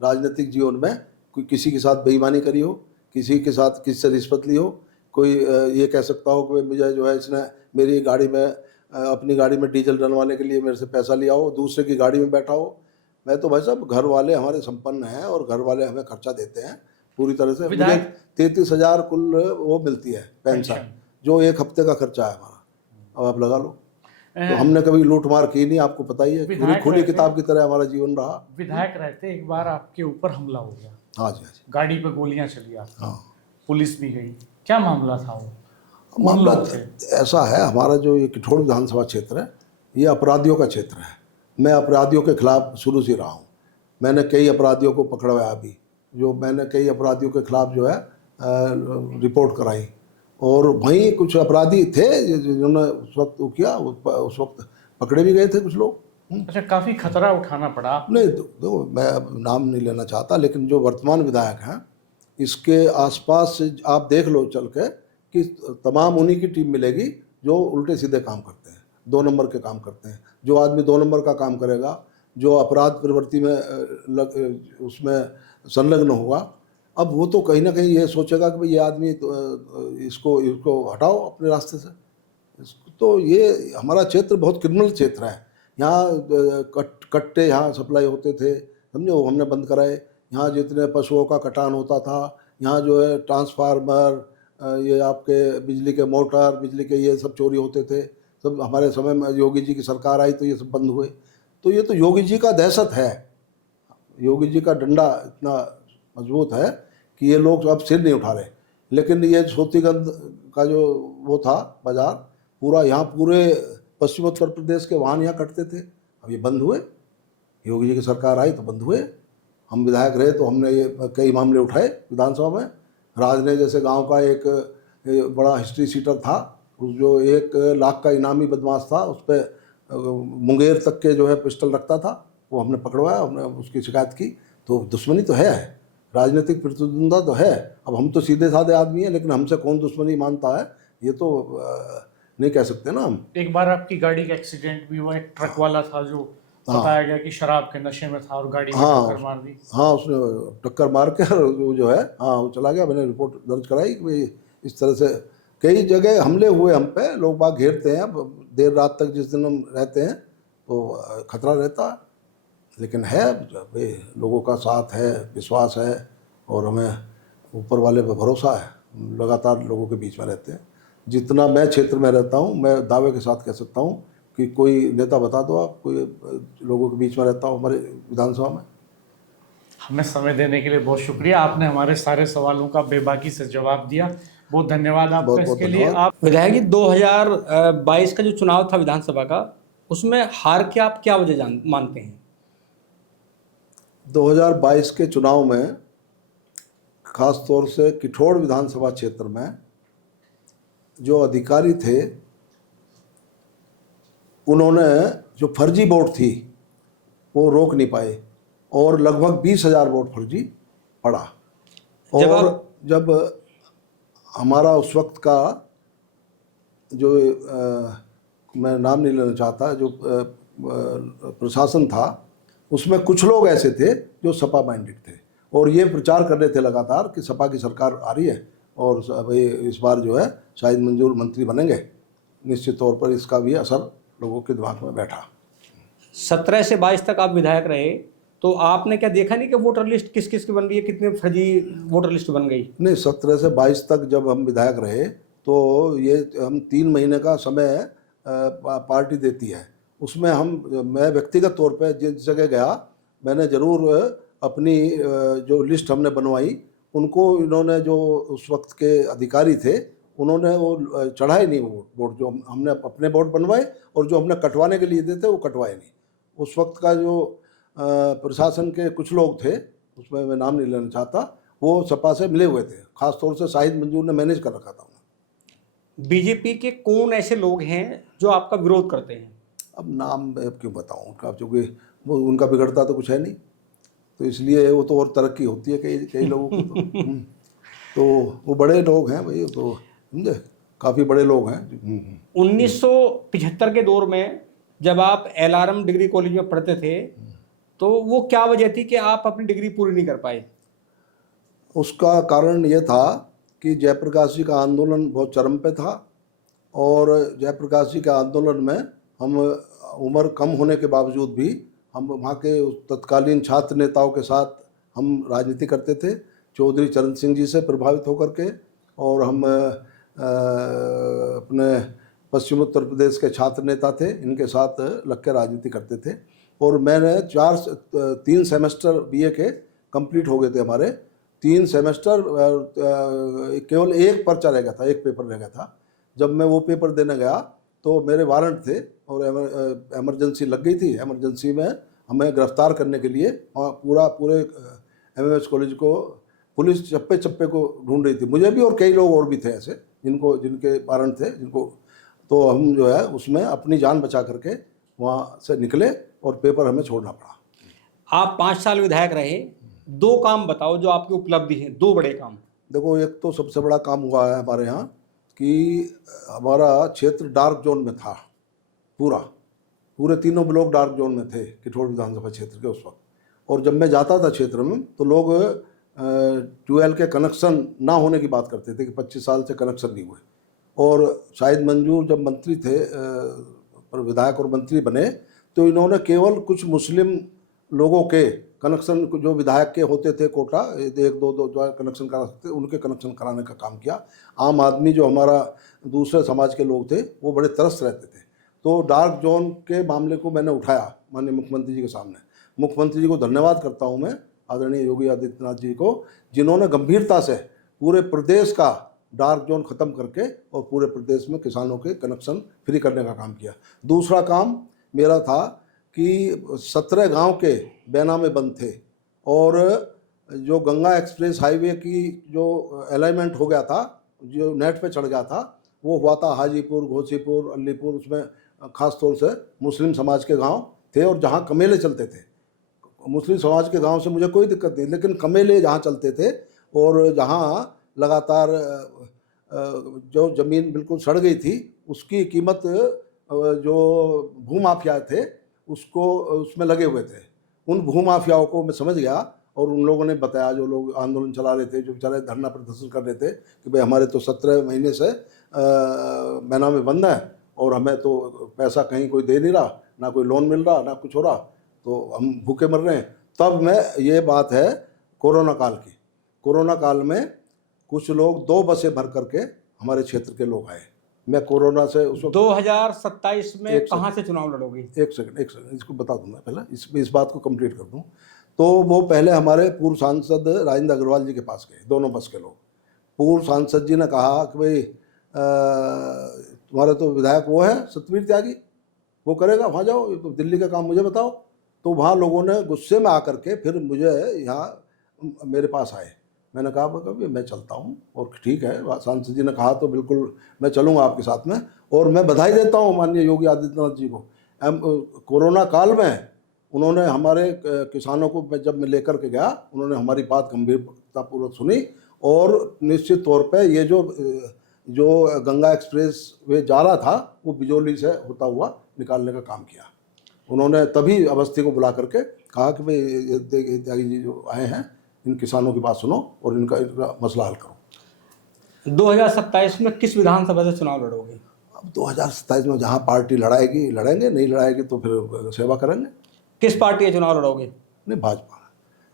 राजनीतिक जीवन में कोई किसी के साथ बेईमानी करी हो, किसी के साथ किसी से रिश्वत ली हो, कोई ये कह सकता हो कि मुझे जो है इसने मेरी गाड़ी में अपनी गाड़ी में डीजल डलवाने के लिए मेरे से पैसा लिया हो, दूसरे की गाड़ी में बैठा हो। मैं तो भाई साहब, घर वाले हमारे संपन्न हैं और घर वाले हमें खर्चा देते हैं पूरी तरह से। मुझे 33,000 कुल वो मिलती है पेंशन, जो एक हफ्ते का खर्चा है हमारा। अब आप लगा लो, तो हमने कभी लूट मार की नहीं, आपको पता ही है, पूरी खुली किताब की तरह हमारा जीवन रहा। विधायक रहते एक बार आपके ऊपर हमला हो गया। हाँ जी, हाँ जी। गाड़ी पे गोलियां चली आपकी, हाँ, पुलिस भी गई, क्या मामला था वो? मामला ऐसा है, हमारा जो ये किठौड़ विधानसभा क्षेत्र है, ये अपराधियों का क्षेत्र है। मैं अपराधियों के खिलाफ शुरू से रहा हूँ। मैंने कई अपराधियों को पकड़वाया भी, मैंने कई अपराधियों के खिलाफ जो है रिपोर्ट कराई, और वहीं कुछ अपराधी थे जिन्होंने उस वक्त वो किया, उस वक्त पकड़े भी गए थे कुछ लोग। अच्छा, काफ़ी खतरा उठाना पड़ा? नहीं, देखो मैं अब नाम नहीं लेना चाहता, लेकिन जो वर्तमान विधायक हैं, इसके आसपास से आप देख लो चल के कि तमाम उन्हीं की टीम मिलेगी जो उल्टे सीधे काम करते हैं, 2 नंबर के काम करते हैं। जो आदमी 2 नंबर का काम करेगा, जो अपराध प्रवृत्ति में उसमें संलग्न होगा, अब वो तो कहीं ना कहीं ये सोचेगा कि भाई ये आदमी इसको हटाओ अपने रास्ते से। तो ये हमारा क्षेत्र बहुत क्रिमिनल क्षेत्र है। यहाँ कट्टे यहाँ सप्लाई होते थे, समझो, हमने बंद कराए। यहाँ जितने पशुओं का कटान होता था, यहाँ जो है ट्रांसफार्मर, ये आपके बिजली के मोटर, बिजली के ये सब चोरी होते थे। सब हमारे समय में योगी जी की सरकार आई तो ये सब बंद हुए। तो ये तो योगी जी का दहशत है, योगी जी का डंडा इतना मजबूत है कि ये लोग अब सिर नहीं उठा रहे। लेकिन ये सोतीगंज का जो वो था बाजार, पूरा यहाँ पूरे पश्चिम उत्तर प्रदेश के वाहन यहाँ कटते थे, अब ये बंद हुए। योगी जी की सरकार आई तो बंद हुए। हम विधायक रहे तो हमने ये कई मामले उठाए विधानसभा में। राजने जैसे गांव का एक बड़ा हिस्ट्री सीटर था, जो 1 लाख का इनामी बदमाश था, उस पर मुंगेर तक के जो है पिस्टल रखता था, वो हमने पकड़वाया, हमने उसकी शिकायत की। तो दुश्मनी तो है, राजनीतिक प्रतिद्वंद्विता तो है। अब हम तो सीधे साधे आदमी हैं, लेकिन हमसे कौन दुश्मनी मानता है ये तो नहीं कह सकते ना हम। एक बार आपकी गाड़ी का एक्सीडेंट भी हुआ, एक ट्रक वाला था जो बताया गया कि शराब के नशे में था और गाड़ी में टक्कर मार दी। हाँ, उसने टक्कर मार के जो है, हाँ, वो चला गया। मैंने रिपोर्ट दर्ज कराई कि भाई इस तरह से कई जगह हमले हुए हम पे। लोग बाग घेरते हैं, देर रात तक जिस दिन हम रहते हैं तो खतरा रहता है, लेकिन है भाई, लोगों का साथ है, विश्वास है, और हमें ऊपर वाले पर भरोसा है। लगातार लोगों के बीच में रहते हैं। जितना मैं क्षेत्र में रहता हूँ, मैं दावे के साथ कह सकता हूँ कि कोई नेता बता दो आप, कोई लोगों के बीच में रहता हो हमारे विधानसभा में। हमें समय देने के लिए बहुत शुक्रिया। आपने हमारे सारे सवालों का बेबाकी से जवाब दिया, बहुत धन्यवाद आपका इसके लिए। आप विधायक जी, 2022 का जो चुनाव था विधानसभा का, उसमें हार के आप क्या वजह मानते हैं? 2022 के चुनाव में खास तौर से किठौड़ विधानसभा क्षेत्र में जो अधिकारी थे, उन्होंने जो फर्जी वोट थी वो रोक नहीं पाए, और लगभग 20,000 वोट फर्जी पड़ा। और जब हमारा उस वक्त का जो मैं नाम नहीं लेना चाहता, जो प्रशासन था, उसमें कुछ लोग ऐसे थे जो सपा माइंडेड थे और ये प्रचार कर रहे थे लगातार कि सपा की सरकार आ रही है और भाई इस बार जो है शाहिद मंजूर मंत्री बनेंगे। निश्चित तौर पर इसका भी असर लोगों के दिमाग में बैठा। 17 से 22 तक आप विधायक रहे, तो आपने क्या देखा नहीं कि वोटर लिस्ट किस किस की बन रही है, कितने फर्जी वोटर लिस्ट बन गई? नहीं, 17 से 22 तक जब हम विधायक रहे तो ये हम 3 महीने का समय पार्टी देती है, उसमें मैं व्यक्तिगत तौर पे जिस जगह गया मैंने ज़रूर अपनी जो लिस्ट हमने बनवाई, उनको इन्होंने जो उस वक्त के अधिकारी थे उन्होंने वो चढ़ाए नहीं वोट जो हमने अपने वोट बनवाए और जो हमने कटवाने के लिए देते वो कटवाए नहीं। उस वक्त का जो प्रशासन के कुछ लोग थे, उसमें मैं नाम नहीं लेना चाहता, वो सपा से मिले हुए थे, खास तौर से शाहिद मंजूर ने मैनेज कर रखा था उन्हें। बीजेपी के कौन ऐसे लोग हैं जो आपका विरोध करते हैं? अब नाम मैं क्यों बताऊं उनका, चूँकि वो उनका बिगड़ता तो कुछ है नहीं, तो इसलिए वो तो और तरक्की होती है कई लोगों की तो वो बड़े लोग हैं भाई, तो समझे, काफ़ी बड़े लोग हैं। 1975 के दौर में जब आप LRM डिग्री कॉलेज में पढ़ते थे, तो वो क्या वजह थी कि आप अपनी डिग्री पूरी नहीं कर पाए? उसका कारण ये था कि जयप्रकाश जी का आंदोलन बहुत चरम पे था और जयप्रकाश जी के आंदोलन में हम उम्र कम होने के बावजूद भी हम वहाँ के तत्कालीन छात्र नेताओं के साथ हम राजनीति करते थे, चौधरी चरण सिंह जी से प्रभावित होकर के, और हम अपने पश्चिम उत्तर प्रदेश के छात्र नेता थे, इनके साथ लग के राजनीति करते थे। और मैंने 3 सेमेस्टर BA के कंप्लीट हो गए थे हमारे, 3 सेमेस्टर, केवल एक पर्चा रह गया था, एक पेपर रह गया था। जब मैं वो पेपर देने गया तो मेरे वारंट थे और एमरजेंसी लग गई थी। एमरजेंसी में हमें गिरफ्तार करने के लिए पूरे MMS कॉलेज को पुलिस चप्पे चप्पे को ढूंढ रही थी, मुझे भी और कई लोग और भी थे ऐसे जिनके वारंट थे, तो हम जो है उसमें अपनी जान बचा करके वहाँ से निकले और पेपर हमें छोड़ना पड़ा। आप 5 साल विधायक रहे, 2 काम बताओ जो आपकी उपलब्धि है, 2 बड़े काम। देखो, एक तो सबसे बड़ा काम हुआ है हमारे यहाँ कि हमारा क्षेत्र डार्क जोन में था, पूरे तीनों ब्लॉक डार्क जोन में थे किठौर विधानसभा क्षेत्र के उस वक्त। और जब मैं जाता था क्षेत्र में तो लोग ट्यूबवेल के कनेक्शन ना होने की बात करते थे कि 25 साल से कनेक्शन नहीं हुए। और शाहिद मंजूर जब मंत्री थे, विधायक और मंत्री बने, तो इन्होंने केवल कुछ मुस्लिम लोगों के कनेक्शन जो विधायक के होते थे कोटा, 1-2 जो कनेक्शन करा सकते, उनके कनेक्शन कराने का काम किया। आम आदमी जो हमारा दूसरे समाज के लोग थे वो बड़े तरस रहते थे। तो डार्क जोन के मामले को मैंने उठाया माननीय मुख्यमंत्री जी के सामने। मुख्यमंत्री जी को धन्यवाद करता हूँ मैं, आदरणीय योगी आदित्यनाथ जी को, जिन्होंने गंभीरता से पूरे प्रदेश का डार्क जोन ख़त्म करके और पूरे प्रदेश में किसानों के कनेक्शन फ्री करने का काम किया। दूसरा काम मेरा था कि 17 गांव के बेनामे बंद थे और जो गंगा एक्सप्रेस हाईवे की जो अलाइनमेंट हो गया था, जो नेट पे चढ़ गया था, वो हुआ था हाजीपुर, घोसीपुर, अलीपुर, उसमें ख़ास तौर से मुस्लिम समाज के गांव थे और जहां कमेले चलते थे। मुस्लिम समाज के गांव से मुझे कोई दिक्कत नहीं, लेकिन कमेले जहां चलते थे और जहां लगातार जो ज़मीन बिल्कुल सड़ गई थी, उसकी कीमत जो भूमाफिया थे उसमें लगे हुए थे। उन भूमाफियाओं को मैं समझ गया और उन लोगों ने बताया, जो लोग आंदोलन चला रहे थे, जो बेचारे धरना प्रदर्शन कर रहे थे कि भाई हमारे तो 17 महीने से बेनामे बंद है और हमें तो पैसा कहीं कोई दे नहीं रहा, ना कोई लोन मिल रहा, ना कुछ हो रहा, तो हम भूखे मर रहे हैं। तब मैं, ये बात है कोरोना काल की, कोरोना काल में कुछ लोग 2 बसें भर करके हमारे क्षेत्र के लोग आए। मैं कोरोना से उस वक्त 2027 में कहाँ से चुनाव लड़ोगे? एक सेकंड इसको बता दूँ मैं, पहले इस बात को कंप्लीट कर दूँ। तो वो पहले हमारे पूर्व सांसद राजेंद्र अग्रवाल जी के पास गए, दोनों बस के लोग। पूर्व सांसद जी ने कहा कि भाई तुम्हारे तो विधायक वो है सतवीर त्यागी, वो करेगा, वहाँ जाओ, तो दिल्ली का काम मुझे बताओ। तो वहाँ लोगों ने गुस्से में आकर के फिर मुझे यहाँ मेरे पास आए। मैंने कहा कभी मैं चलता हूँ, और ठीक है, सांसद जी ने कहा तो बिल्कुल मैं चलूँगा आपके साथ में। और मैं बधाई देता हूँ माननीय योगी आदित्यनाथ जी को, कोरोना काल में उन्होंने हमारे किसानों को जब मैं लेकर के गया, उन्होंने हमारी बात गंभीरतापूर्वक सुनी और निश्चित तौर पे ये जो गंगा एक्सप्रेस वे जा रहा था वो बिजौली से होता हुआ निकालने का काम किया। उन्होंने तभी अवस्थी को बुला करके कहा कि भाई त्यागी जी जो आए हैं इन किसानों की बात सुनो और इनका मसला हल करो। 2027 में किस विधानसभा से चुनाव लड़ोगे? अब 2027 में जहाँ पार्टी लड़ाएगी लड़ेंगे, नहीं लड़ाएगी तो फिर सेवा करेंगे। किस पार्टी का चुनाव लड़ोगे? नहीं, भाजपा।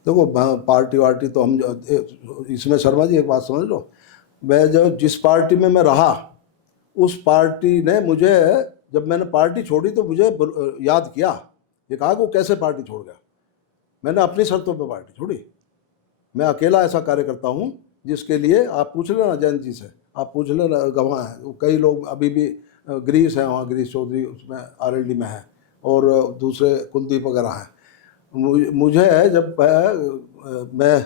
देखो पार्टी वार्टी तो हम इसमें शर्मा जी एक बात समझ लो, मैं जिस पार्टी में मैं रहा उस पार्टी ने मुझे, जब मैंने पार्टी छोड़ी तो मुझे याद किया, ये कहा कि वो कैसे पार्टी छोड़ गया। मैंने अपनी शर्तों पे पार्टी छोड़ी। मैं अकेला ऐसा कार्यकर्ता हूँ जिसके लिए आप पूछ लेना जयंत जी से, आप पूछ लेना, गवाह हैं कई लोग अभी भी, गिरीश हैं वहाँ, गिरीश चौधरी उसमें RLD में है और दूसरे कुलदीप वगैरह हैं। मुझे जब मैं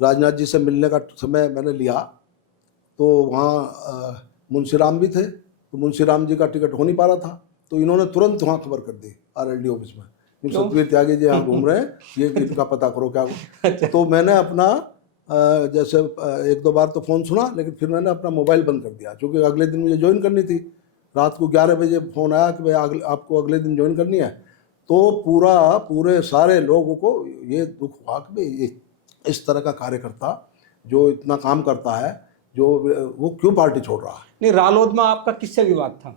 राजनाथ जी से मिलने का समय मैंने लिया तो वहाँ मुंशीराम भी थे, तो मुंशीराम जी का टिकट हो नहीं पा रहा था, तो इन्होंने तुरंत वहाँ खबर कर दी RLD ऑफिस में, सतवीर त्यागी जी यहाँ घूम रहे हैं, ये इनका पता करो क्या। तो मैंने अपना जैसे एक दो बार तो फ़ोन सुना, लेकिन फिर मैंने अपना मोबाइल बंद कर दिया, क्योंकि अगले दिन मुझे ज्वाइन करनी थी। रात को 11 बजे फ़ोन आया कि भाई आपको अगले दिन ज्वाइन करनी है। तो पूरे सारे लोगों को ये दुख हुआ कि भाई ये इस तरह का कार्यकर्ता जो इतना काम करता है, जो वो क्यों पार्टी छोड़ रहा है। नहीं, रालोद में आपका किससे विवाद था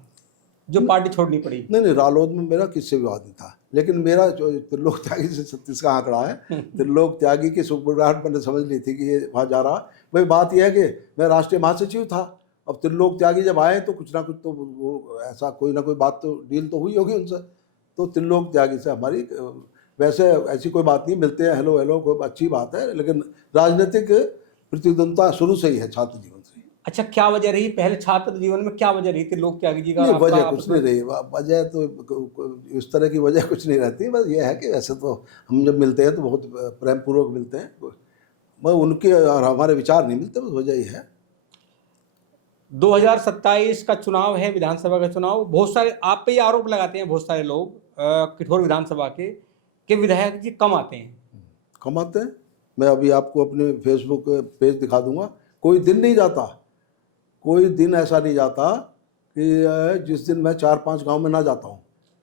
जो पार्टी छोड़नी पड़ी? नहीं, रालोद में मेरा किससे विवाद नहीं था, लेकिन मेरा जो त्रिलोक त्यागी से 36 का आंकड़ा है, त्रिलोक त्यागी की सुगबुगाहट मैंने समझ ली थी कि ये वहाँ जा रहा। भाई बात यह है कि मैं राष्ट्रीय महासचिव था, अब त्रिलोक त्यागी जब आए तो कुछ ना कुछ तो वो ऐसा कोई ना कोई बात तो डील तो हुई होगी उनसे। तो त्रिलोक त्यागी से हमारी वैसे ऐसी कोई बात नहीं, मिलते हैं हेलो हेलो, कोई अच्छी बात है, लेकिन राजनीतिक प्रतिद्वंदता शुरू से ही है छात्र जीवन से। अच्छा, क्या वजह रही पहले छात्र जीवन में, क्या वजह रही थी लोक त्यागी जी का? वजह कुछ नहीं रही, वजह तो इस तरह की वजह कुछ नहीं रहती। बस ये है कि वैसे तो हम जब मिलते हैं तो बहुत प्रेम पूर्वक मिलते हैं, मगर उनके और हमारे विचार नहीं मिलते, बस वजह ही है। 2027 का चुनाव है, विधानसभा का चुनाव। बहुत सारे आप पे ये आरोप लगाते हैं बहुत सारे लोग किठौर विधानसभा के कि विधायक जी कम आते हैं। कम आते हैं? मैं अभी आपको अपने फेसबुक पेज दिखा दूंगा, कोई दिन नहीं जाता, कोई दिन ऐसा नहीं जाता कि जिस दिन मैं 4-5 गांव में ना जाता हूं।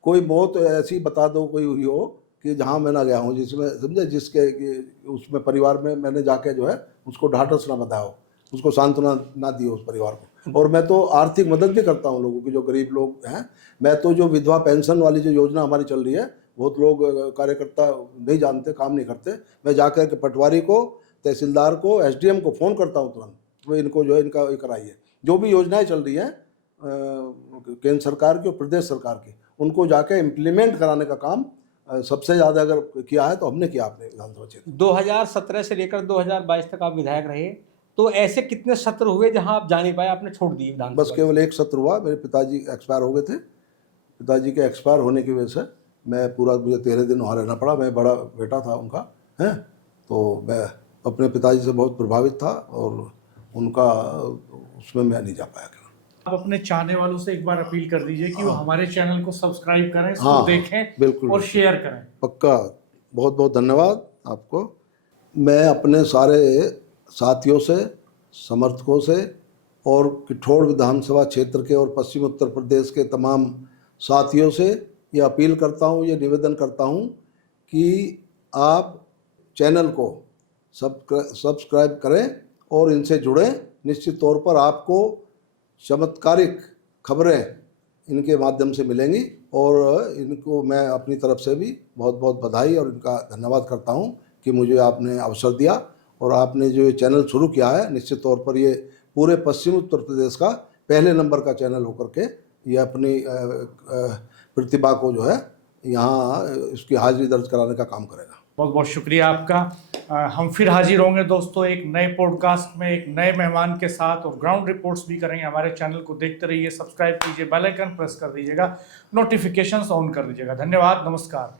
कोई मौत ऐसी बता दो कोई हुई हो कि जहां मैं ना गया हूं, जिसमें समझे, जिसके उसमें परिवार में मैंने जाके जो है उसको ढाढ़स ना बताया हो, उसको सांत्वना ना दी हो उस परिवार को। और मैं तो आर्थिक मदद भी करता हूं लोगों की, जो गरीब लोग हैं। मैं तो जो विधवा पेंशन वाली जो योजना हमारी चल रही है, बहुत लोग कार्यकर्ता नहीं जानते, काम नहीं करते, मैं जाकर के पटवारी को, तहसीलदार को, SDM को फ़ोन करता हूँ तुरंत, वो इनको जो है इनका कराइए। जो भी योजनाएं चल रही हैं केंद्र सरकार की और प्रदेश सरकार की, उनको जाके इम्प्लीमेंट कराने का काम सबसे ज़्यादा अगर किया है तो हमने किया अपने विधानसभा क्षेत्र। 2017 से लेकर 2022 तक आप विधायक रहे, तो ऐसे कितने सत्र हुए जहां आप जा नहीं पाए, आपने छोड़ दिए विधानसभा? बस केवल एक सत्र हुआ, मेरे पिताजी एक्सपायर हो गए थे। पिताजी के एक्सपायर होने की वजह से मुझे 13 दिन वहाँ रहना पड़ा। मैं बड़ा बेटा था उनका, है, तो मैं अपने पिताजी से बहुत प्रभावित था और उनका उसमें मैं नहीं जा पाया। आप अपने चाहने वालों से एक बार अपील कर दीजिए कि वो हमारे चैनल को सब्सक्राइब करें, इसको हाँ, देखें, बिल्कुल, और शेयर करें। पक्का। बहुत बहुत धन्यवाद आपको। मैं अपने सारे साथियों से, समर्थकों से और किठौर विधानसभा क्षेत्र के और पश्चिम उत्तर प्रदेश के तमाम साथियों से ये अपील करता हूँ, ये निवेदन करता हूँ कि आप चैनल को सब्सक्राइब करें और इनसे जुड़ें। निश्चित तौर पर आपको चमत्कारिक खबरें इनके माध्यम से मिलेंगी और इनको मैं अपनी तरफ से भी बहुत बहुत बधाई और इनका धन्यवाद करता हूं कि मुझे आपने अवसर दिया और आपने जो ये चैनल शुरू किया है, निश्चित तौर पर ये पूरे पश्चिम उत्तर प्रदेश का पहले नंबर का चैनल होकर के ये अपनी प्रतिभा को जो है यहाँ इसकी हाजिरी दर्ज कराने का काम करेगा। बहुत बहुत शुक्रिया आपका। हम फिर हाजिर होंगे दोस्तों एक नए पॉडकास्ट में, एक नए मेहमान के साथ, और ग्राउंड रिपोर्ट्स भी करेंगे। हमारे चैनल को देखते रहिए, सब्सक्राइब कीजिए, बेल आइकन प्रेस कर दीजिएगा, नोटिफिकेशंस ऑन कर दीजिएगा। धन्यवाद, नमस्कार।